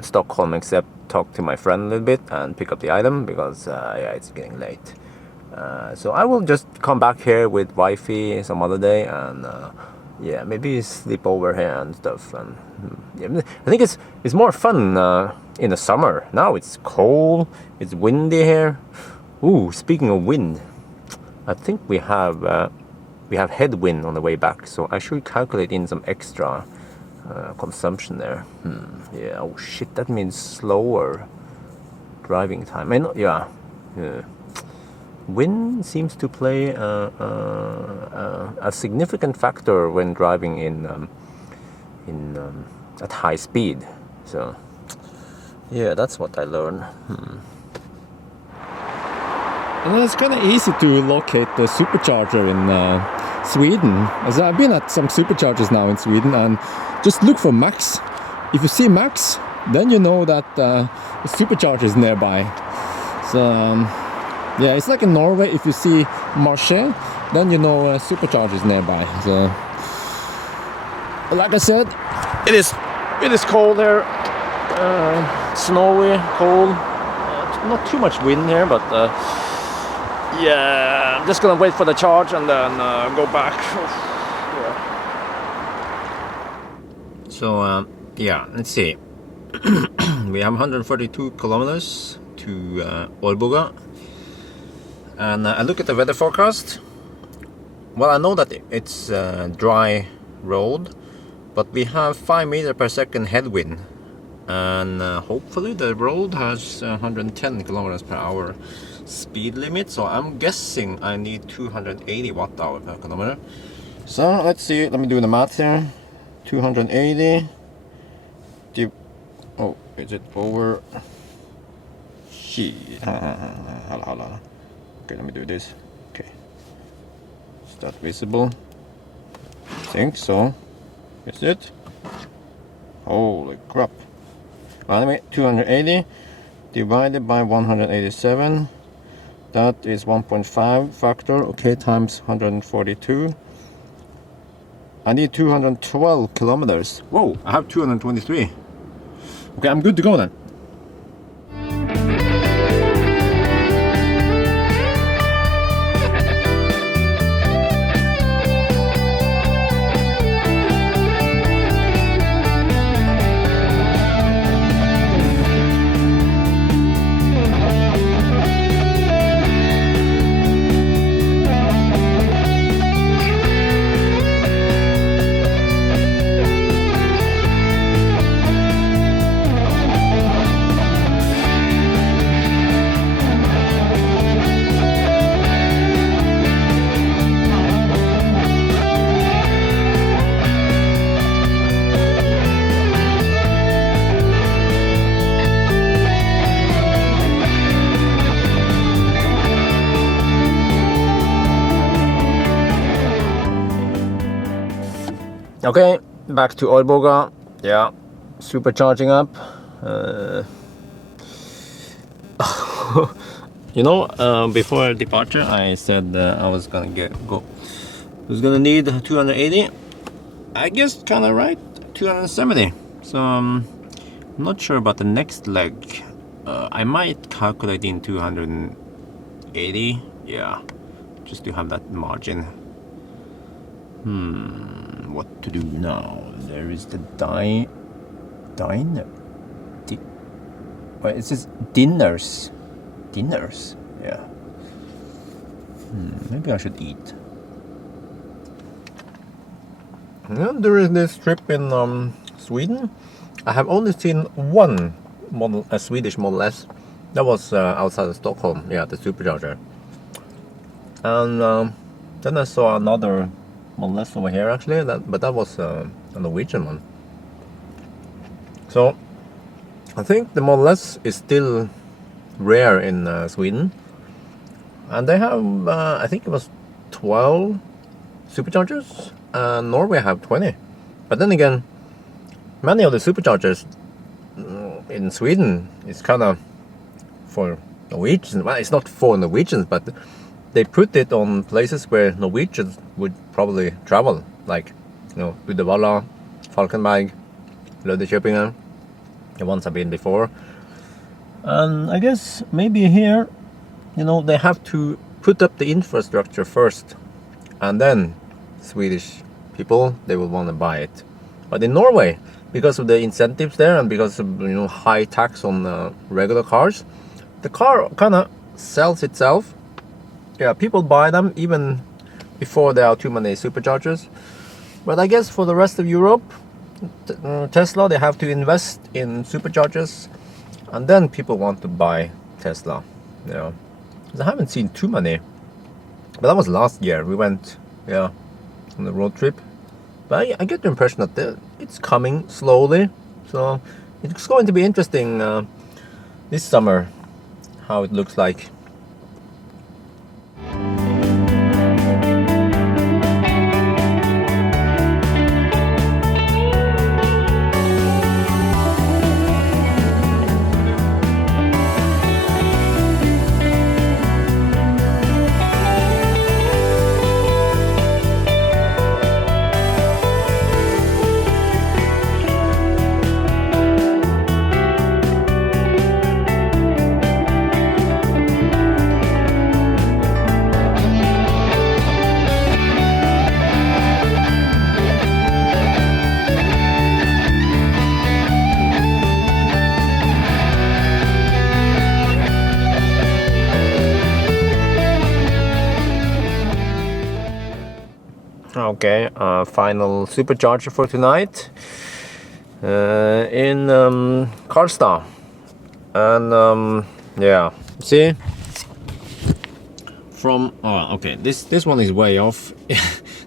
Stockholm except talk to my friend a little bit and pick up the item, because yeah, it's getting late. So I will just come back here with wifey some other day, and yeah, maybe sleep over here and stuff. And yeah, I think it's more fun in the summer. Now it's cold, it's windy here. Ooh, speaking of wind, I think we have headwind on the way back, so I should calculate in some extra consumption there. Yeah, oh shit, that means slower driving time. Yeah. Wind seems to play a significant factor when driving at high speed. So yeah, that's what I learned. And it's kind of easy to locate the supercharger in Sweden. As I've been at some superchargers now in Sweden, and just look for Max. If you see Max, then you know that the supercharger is nearby. So yeah, it's like in Norway. If you see Marché, then you know supercharger is nearby. So like I said, it is cold here. Snowy, cold, not too much wind here, but yeah, I'm just gonna wait for the charge and then go back. Yeah. So yeah, let's see. We have 142 kilometers to Arvika, and I look at the weather forecast. Well, I know that it's a dry road, but we have 5 meters per second headwind, and hopefully the road has 110 kilometers per hour speed limit, so I'm guessing I need 280 watt-hour per kilometer. So let's see, let me do the math here. 280. Oh, is it over? Shit. Okay, let me do this. Okay. Is that visible? I think so. Is it? Holy crap. Well, anyway, 280 divided by 187. That is 1.5 factor. Okay, times 142. I need 212 kilometers. Whoa, I have 223. Okay, I'm good to go then. Okay, back to Arvika. Yeah, supercharging up. You know, before departure, I said I was gonna was gonna need 280. I guess kind of right, 270. So I'm not sure about the next leg. I might calculate in 280. Yeah, just to have that margin. What to do now? There is the diner. Well, it says dinners. Dinners. Yeah. Maybe I should eat. Yeah, during this trip in Sweden, I have only seen one model, a Swedish Model S. That was outside of Stockholm. Yeah, the Supercharger. And then I saw another Model S over here actually, but that was a Norwegian one. So I think the Model S is still rare in Sweden, and they have I think it was 12 superchargers, and Norway have 20. But then again, many of the superchargers in Sweden is kind of for Norwegians. Well, it's not for Norwegians, but they put it on places where Norwegians would probably travel, like, you know, Volda, Falkenberg, Loen, the ones I've been before. And I guess maybe here, you know, they have to put up the infrastructure first, and then Swedish people, they will want to buy it. But in Norway, because of the incentives there and because of, you know, high tax on regular cars, the car kind of sells itself. Yeah, people buy them even before there are too many superchargers. But I guess for the rest of Europe, Tesla, they have to invest in superchargers, and then people want to buy Tesla. You know, 'cause I haven't seen too many. But that was last year. We went, yeah, on the road trip. But I get the impression that it's coming slowly. So it's going to be interesting this summer how it looks like. Okay, final supercharger for tonight in Karlstad. And yeah, see, from okay, this one is way off.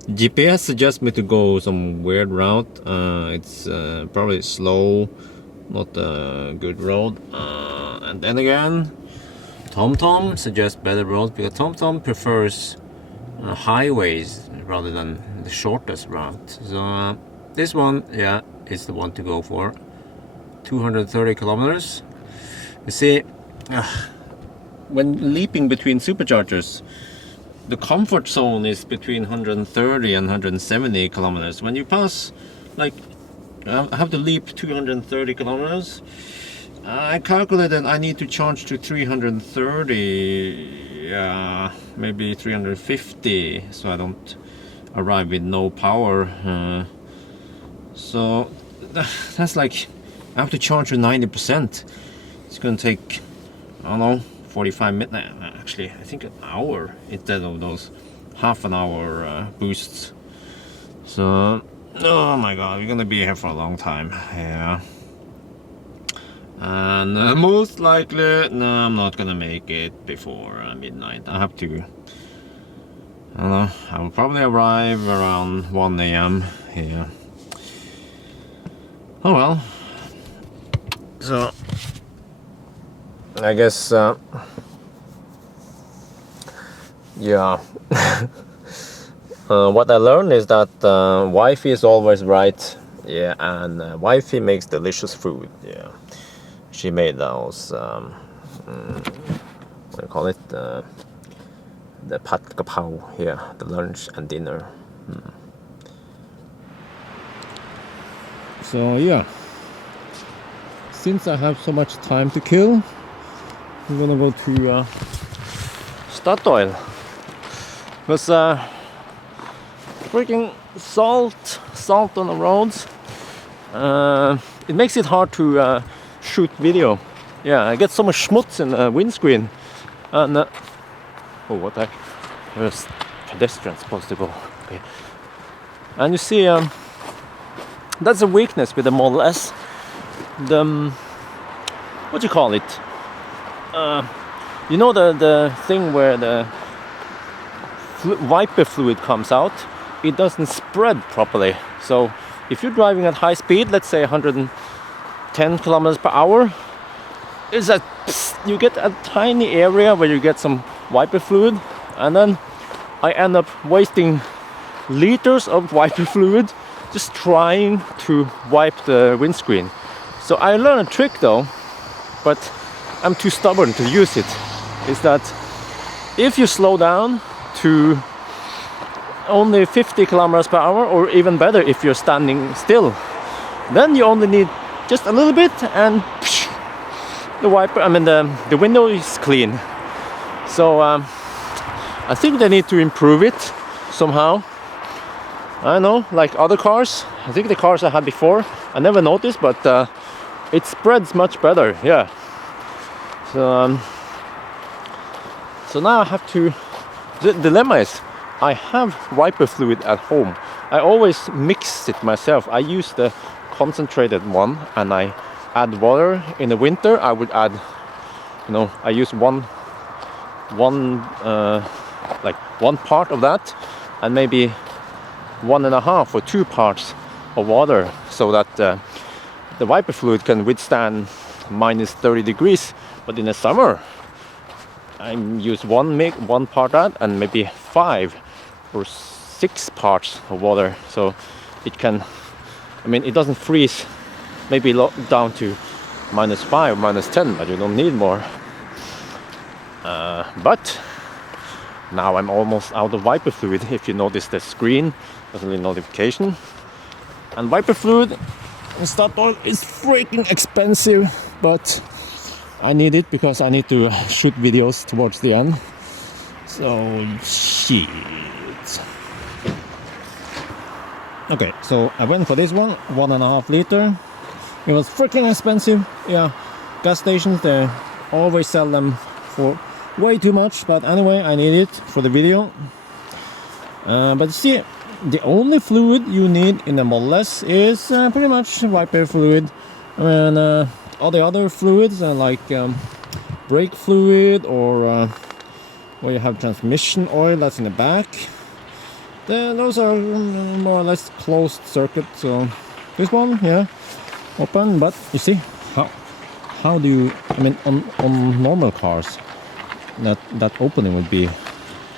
GPS suggests me to go some weird route. It's probably slow, not a good road. And then again, TomTom suggests better roads because TomTom prefers highways rather than the shortest route. So this one, yeah, is the one to go for. 230 kilometers. You see, when leaping between superchargers, the comfort zone is between 130 and 170 kilometers. When you pass, like, I have to leap 230 kilometers. I calculated I need to charge to 330, yeah, maybe 350, so I don't arrive with no power. So that's like, I have to charge to 90%. It's gonna take, I don't know, 45 minutes, actually I think an hour instead of those half an hour boosts. So, oh my god, we're gonna be here for a long time, yeah. And most likely, no, I'm not gonna make it before midnight. I have to, I don't know, I will probably arrive around 1 AM here. Oh well. So, I guess, yeah. What I learned is that Wi-Fi is always right. Yeah, and Wi-Fi makes delicious food. Yeah. She made those, what do you call it, the pat kapow, yeah, the lunch and dinner. So yeah, since I have so much time to kill, I'm gonna go to Statoil. Because freaking salt on the roads, it makes it hard to shoot video. Yeah, I get so much schmutz in the windscreen. And oh, what the heck? There's pedestrians supposed to go. Okay. And you see, that's a weakness with the Model S. The what do you call it? You know the thing where the wiper fluid comes out. It doesn't spread properly. So if you're driving at high speed, let's say 110 kilometers per hour, is that you get a tiny area where you get some wiper fluid, and then I end up wasting liters of wiper fluid just trying to wipe the windscreen. So I learned a trick though, but I'm too stubborn to use it. Is that if you slow down to only 50 kilometers per hour, or even better if you're standing still, then you only need just a little bit and the wiper, I mean the window is clean. So I think they need to improve it somehow. I don't know, like other cars. I think the cars I had before, I never noticed, but it spreads much better, yeah. So so now I have to, the dilemma is, I have wiper fluid at home. I always mix it myself. I use the concentrated one and I add water. In the winter I would add, you know, I use one part of that and maybe 1.5 or 2 parts of water, so that the wiper fluid can withstand minus 30 degrees. But in the summer I use one part that and maybe 5 or 6 parts of water, so it can, I mean, it doesn't freeze, maybe down to -5, -10, but you don't need more. But now I'm almost out of wiper fluid. If you notice, the screen doesn't leave notification. And wiper fluid in Statoil is freaking expensive, but I need it because I need to shoot videos towards the end. So shit. Okay, so I went for this one, 1.5 liter. It was freaking expensive. Yeah, gas stations, they always sell them for way too much, but anyway, I need it for the video. But see, the only fluid you need in a Model S is pretty much wiper fluid, and all the other fluids like brake fluid or where you have transmission oil that's in the back. Those are more or less closed circuit. So this one, yeah, open. But you see, how do you? I mean, on normal cars, that opening would be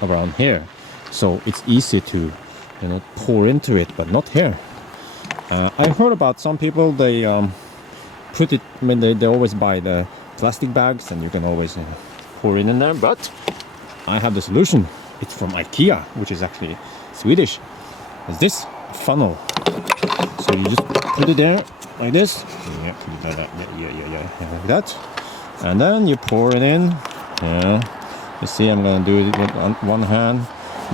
around here, so it's easy to pour into it, but not here. I heard about some people, they put it. I mean, they always buy the plastic bags, and you can always pour it in there. But I have the solution. It's from IKEA, which is actually Swedish. It's this funnel. So you just put it there like this. Yeah, put it yeah, like that. And then you pour it in. Yeah. You see, I'm gonna do it with one hand.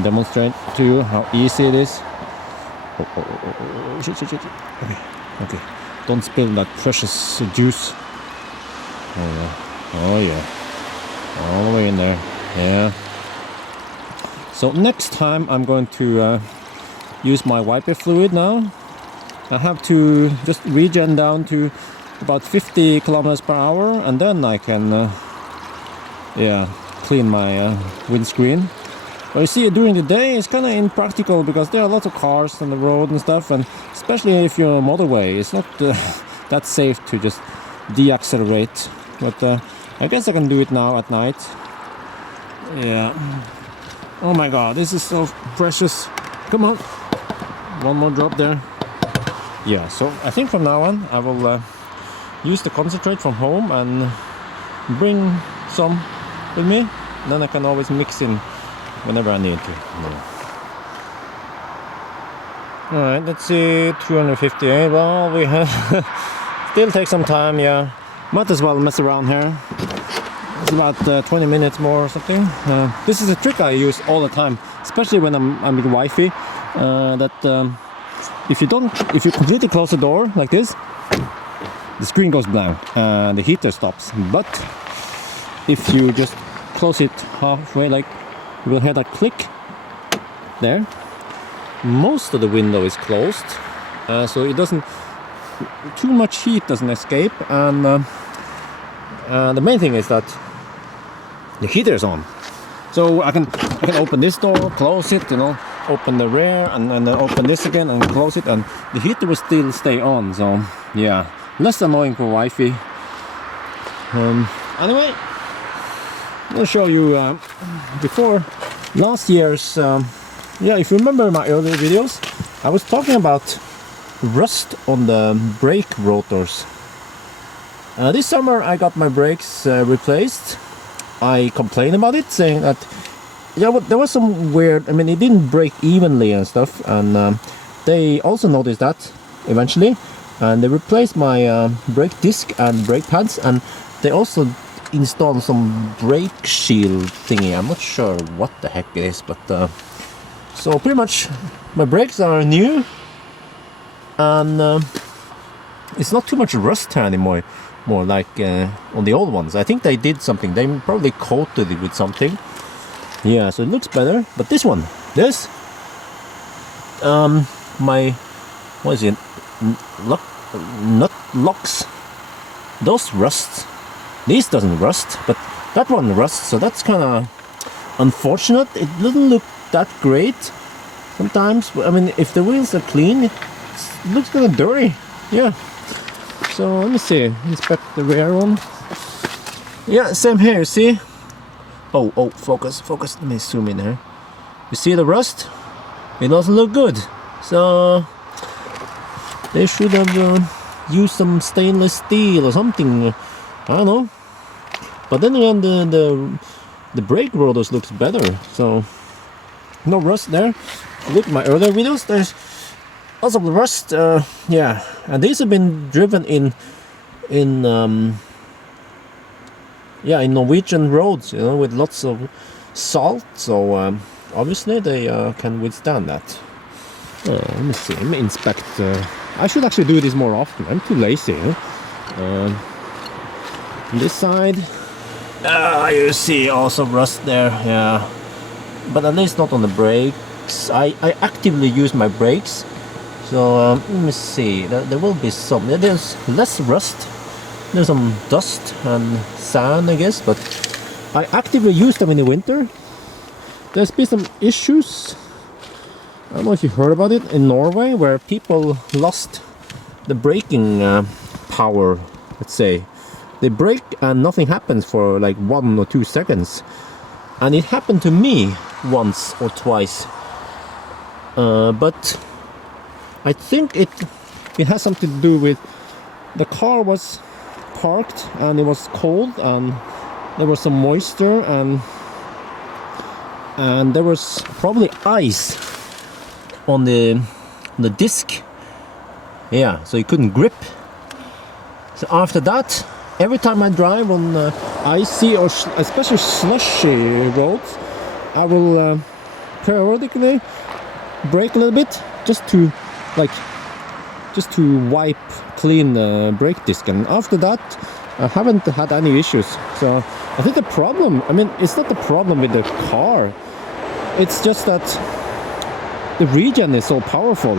Demonstrate to you how easy it is. Shit. Okay. Don't spill that precious juice. Oh yeah. All the way in there. Yeah. So next time I'm going to use my wiper fluid now. I have to just regen down to about 50 kilometers per hour, and then I can clean my windscreen. But you see, during the day it's kind of impractical because there are lots of cars on the road and stuff, and especially if you're on a motorway, it's not that safe to just deaccelerate. But I guess I can do it now at night. Yeah. Oh my god, this is so precious. Come on. One more drop there. Yeah, so I think from now on I will use the concentrate from home and bring some with me. Then I can always mix in whenever I need to. Yeah. Alright, let's see, 258. Well, we have still take some time, yeah. Might as well mess around here. It's about 20 minutes more or something. This is a trick I use all the time, especially when I'm with Wi-Fi. If you completely close the door like this, the screen goes blank and the heater stops. But if you just close it halfway, like you will hear that click there. Most of the window is closed, so it doesn't, too much heat doesn't escape, and the main thing is that the heater is on. So I can open this door, close it, open the rear, and then open this again and close it, and the heater will still stay on. So yeah, less annoying for Wi-Fi. Anyway, I'll show you before last year's. If you remember my earlier videos, I was talking about rust on the brake rotors. This summer I got my brakes replaced. I complained about it, saying that there was some weird, I mean, it didn't break evenly and stuff, and they also noticed that eventually, and they replaced my brake disc and brake pads, and they also installed some brake shield thingy. I'm not sure what the heck it is, but so pretty much my brakes are new, and it's not too much rust here anymore. More like on the old ones. I think they did something. They probably coated it with something. Yeah, so it looks better. But this one, my, what is it? Nut locks. Those rust. These doesn't rust, but that one rusts. So that's kind of unfortunate. It doesn't look that great sometimes. I mean, if the wheels are clean, it looks kind of dirty. Yeah. So let me see, inspect the rear one. Yeah, same here, you see? Oh, focus, let me zoom in here. You see the rust? It doesn't look good. So they should have used some stainless steel or something. I don't know. But then again, the brake rotors looks better. So no rust there. Look at my earlier videos, there's lots of rust, yeah, and these have been driven in Norwegian roads, with lots of salt. So obviously they can withstand that. Let me see. Let me inspect. I should actually do this more often. I'm too lazy. On this side, you see also rust there. Yeah, but at least not on the brake brakes, I actively use my brakes. So let me see, there will be some, there's less rust, there's some dust and sand I guess, but I actively use them in the winter. There's been some issues, I don't know if you heard about it, in Norway, where people lost the braking power, let's say. They brake and nothing happens for like 1 or 2 seconds. And it happened to me once or twice. But I think it has something to do with the car was parked and it was cold and there was some moisture and there was probably ice on the disc. Yeah, so you couldn't grip. So after that, every time I drive on icy or especially slushy roads, I will periodically brake a little bit just to wipe clean the brake disc, and after that I haven't had any issues. So I think the problem, I mean, it's not the problem with the car, it's just that the regen is so powerful.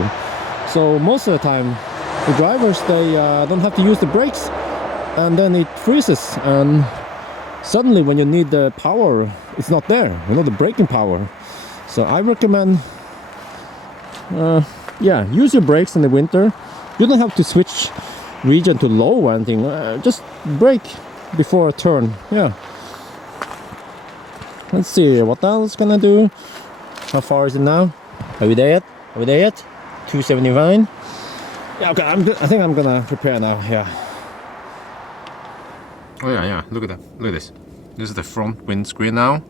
So most of the time the drivers, they don't have to use the brakes, and then it freezes, and suddenly when you need the power, it's not there, you know, the braking power. So I recommend yeah, use your brakes in the winter. You don't have to switch regen to low or anything, just brake before a turn. Yeah, let's see what else can I do. How far is it now? Are we there yet? 279. Yeah, okay, I think I'm gonna prepare now. Yeah. Oh yeah, look at that, look at this. This is the front windscreen now,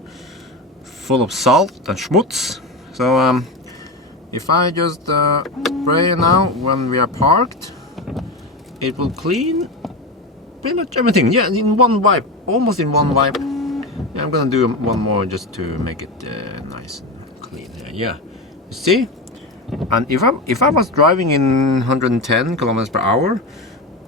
full of salt and schmutz. So if I just spray now when we are parked, it will clean pretty much everything. Yeah, in one wipe, almost in one wipe. Yeah, I'm gonna do one more just to make it nice and clean. Yeah, you see? And if I was driving in 110 kilometers per hour,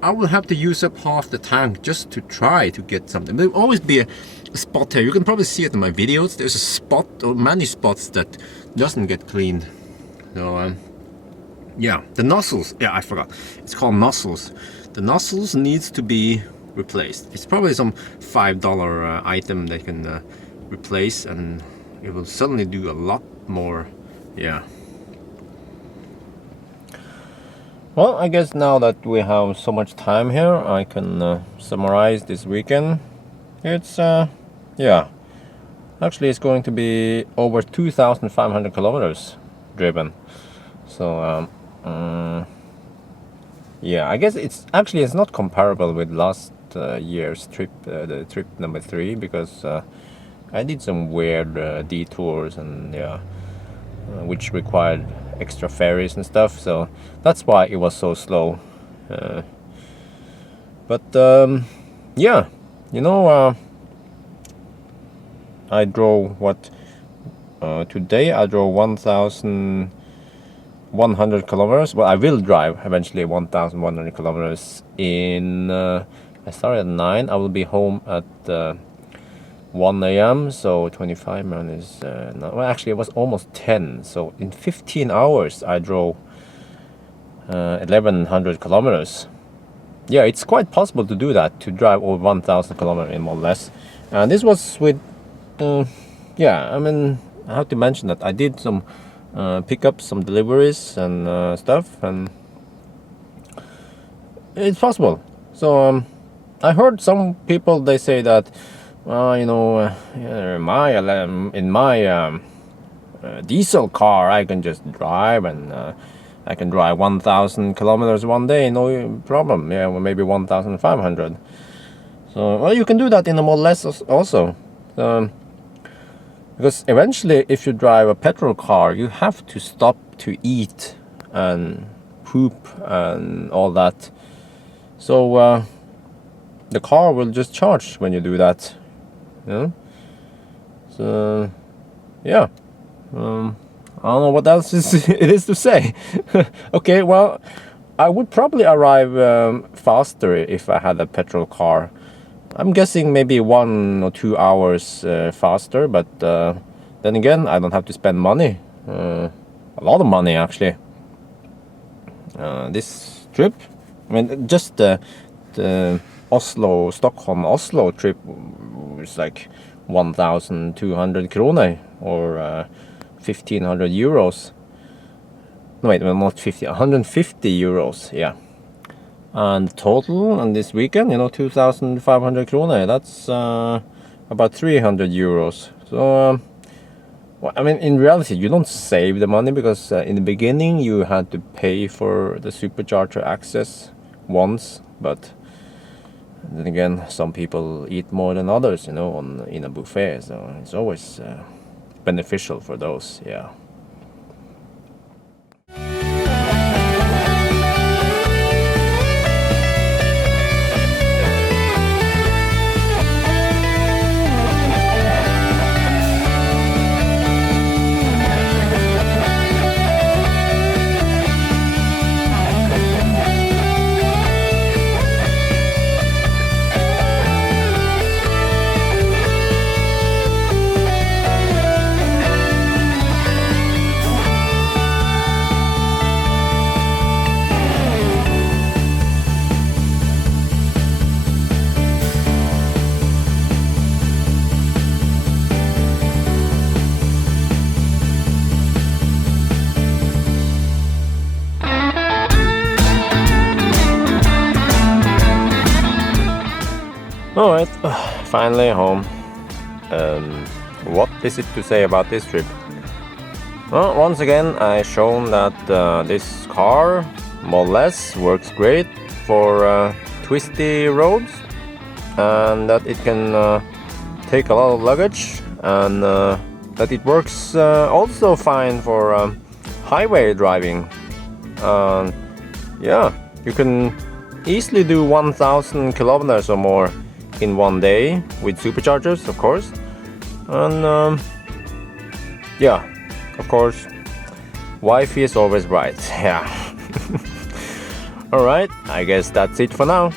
I will have to use up half the tank just to try to get something. There will always be a spot here. You can probably see it in my videos. There's a spot or many spots that doesn't get cleaned. So yeah, the nozzles. Yeah, I forgot. It's called nozzles. The nozzles needs to be replaced. It's probably some $5 item that can replace, and it will suddenly do a lot more. Yeah. Well, I guess now that we have so much time here, I can summarize this weekend. It's yeah, actually it's going to be over 2,500 kilometers driven. So yeah, I guess it's not comparable with last year's trip, the trip number 3, because I did some weird detours, and yeah, which required extra ferries and stuff, so that's why it was so slow. But yeah, you know, I drove today I drove 1,100 kilometers. Well, I will drive eventually 1,100 kilometers in I started at 9. I will be home at 1 a.m. so 25 minutes. Well, actually it was almost 10. So in 15 hours I drove 1,100 kilometers. Yeah, it's quite possible to do that, to drive over 1,000 kilometers in more or less. And this was with yeah, I mean, I have to mention that I did some pickups, some deliveries and stuff, and it's possible. So I heard some people, they say that, well, you know, in my diesel car I can just drive, and I can drive 1,000 kilometers one day, no problem. Yeah, well, maybe 1,500. So, well, you can do that in a more or less also. Because eventually, if you drive a petrol car, you have to stop to eat and poop and all that. So the car will just charge when you do that. You know? So yeah, I don't know what else it is to say. Okay, well, I would probably arrive faster if I had a petrol car. I'm guessing maybe 1 or 2 hours faster, but then again, I don't have to spend money. a lot of money actually. This trip, I mean, just the Stockholm Oslo trip was like 1,200 krone, or 1,500 euros. No, wait, well, not 50, 150 euros, yeah. And total on this weekend, 2,500 krone, that's about 300 euros. So, well, I mean, in reality, you don't save the money, because in the beginning you had to pay for the supercharger access once, but then again, some people eat more than others, in a buffet, so it's always beneficial for those, yeah. Alright, finally home. What is it to say about this trip? Well, once again, I shown that this car, more or less, works great for twisty roads, and that it can take a lot of luggage, and that it works also fine for highway driving. Yeah, you can easily do 1,000 kilometers or more in one day with superchargers, of course. And yeah, of course, wife is always right. Yeah. Alright, I guess that's it for now.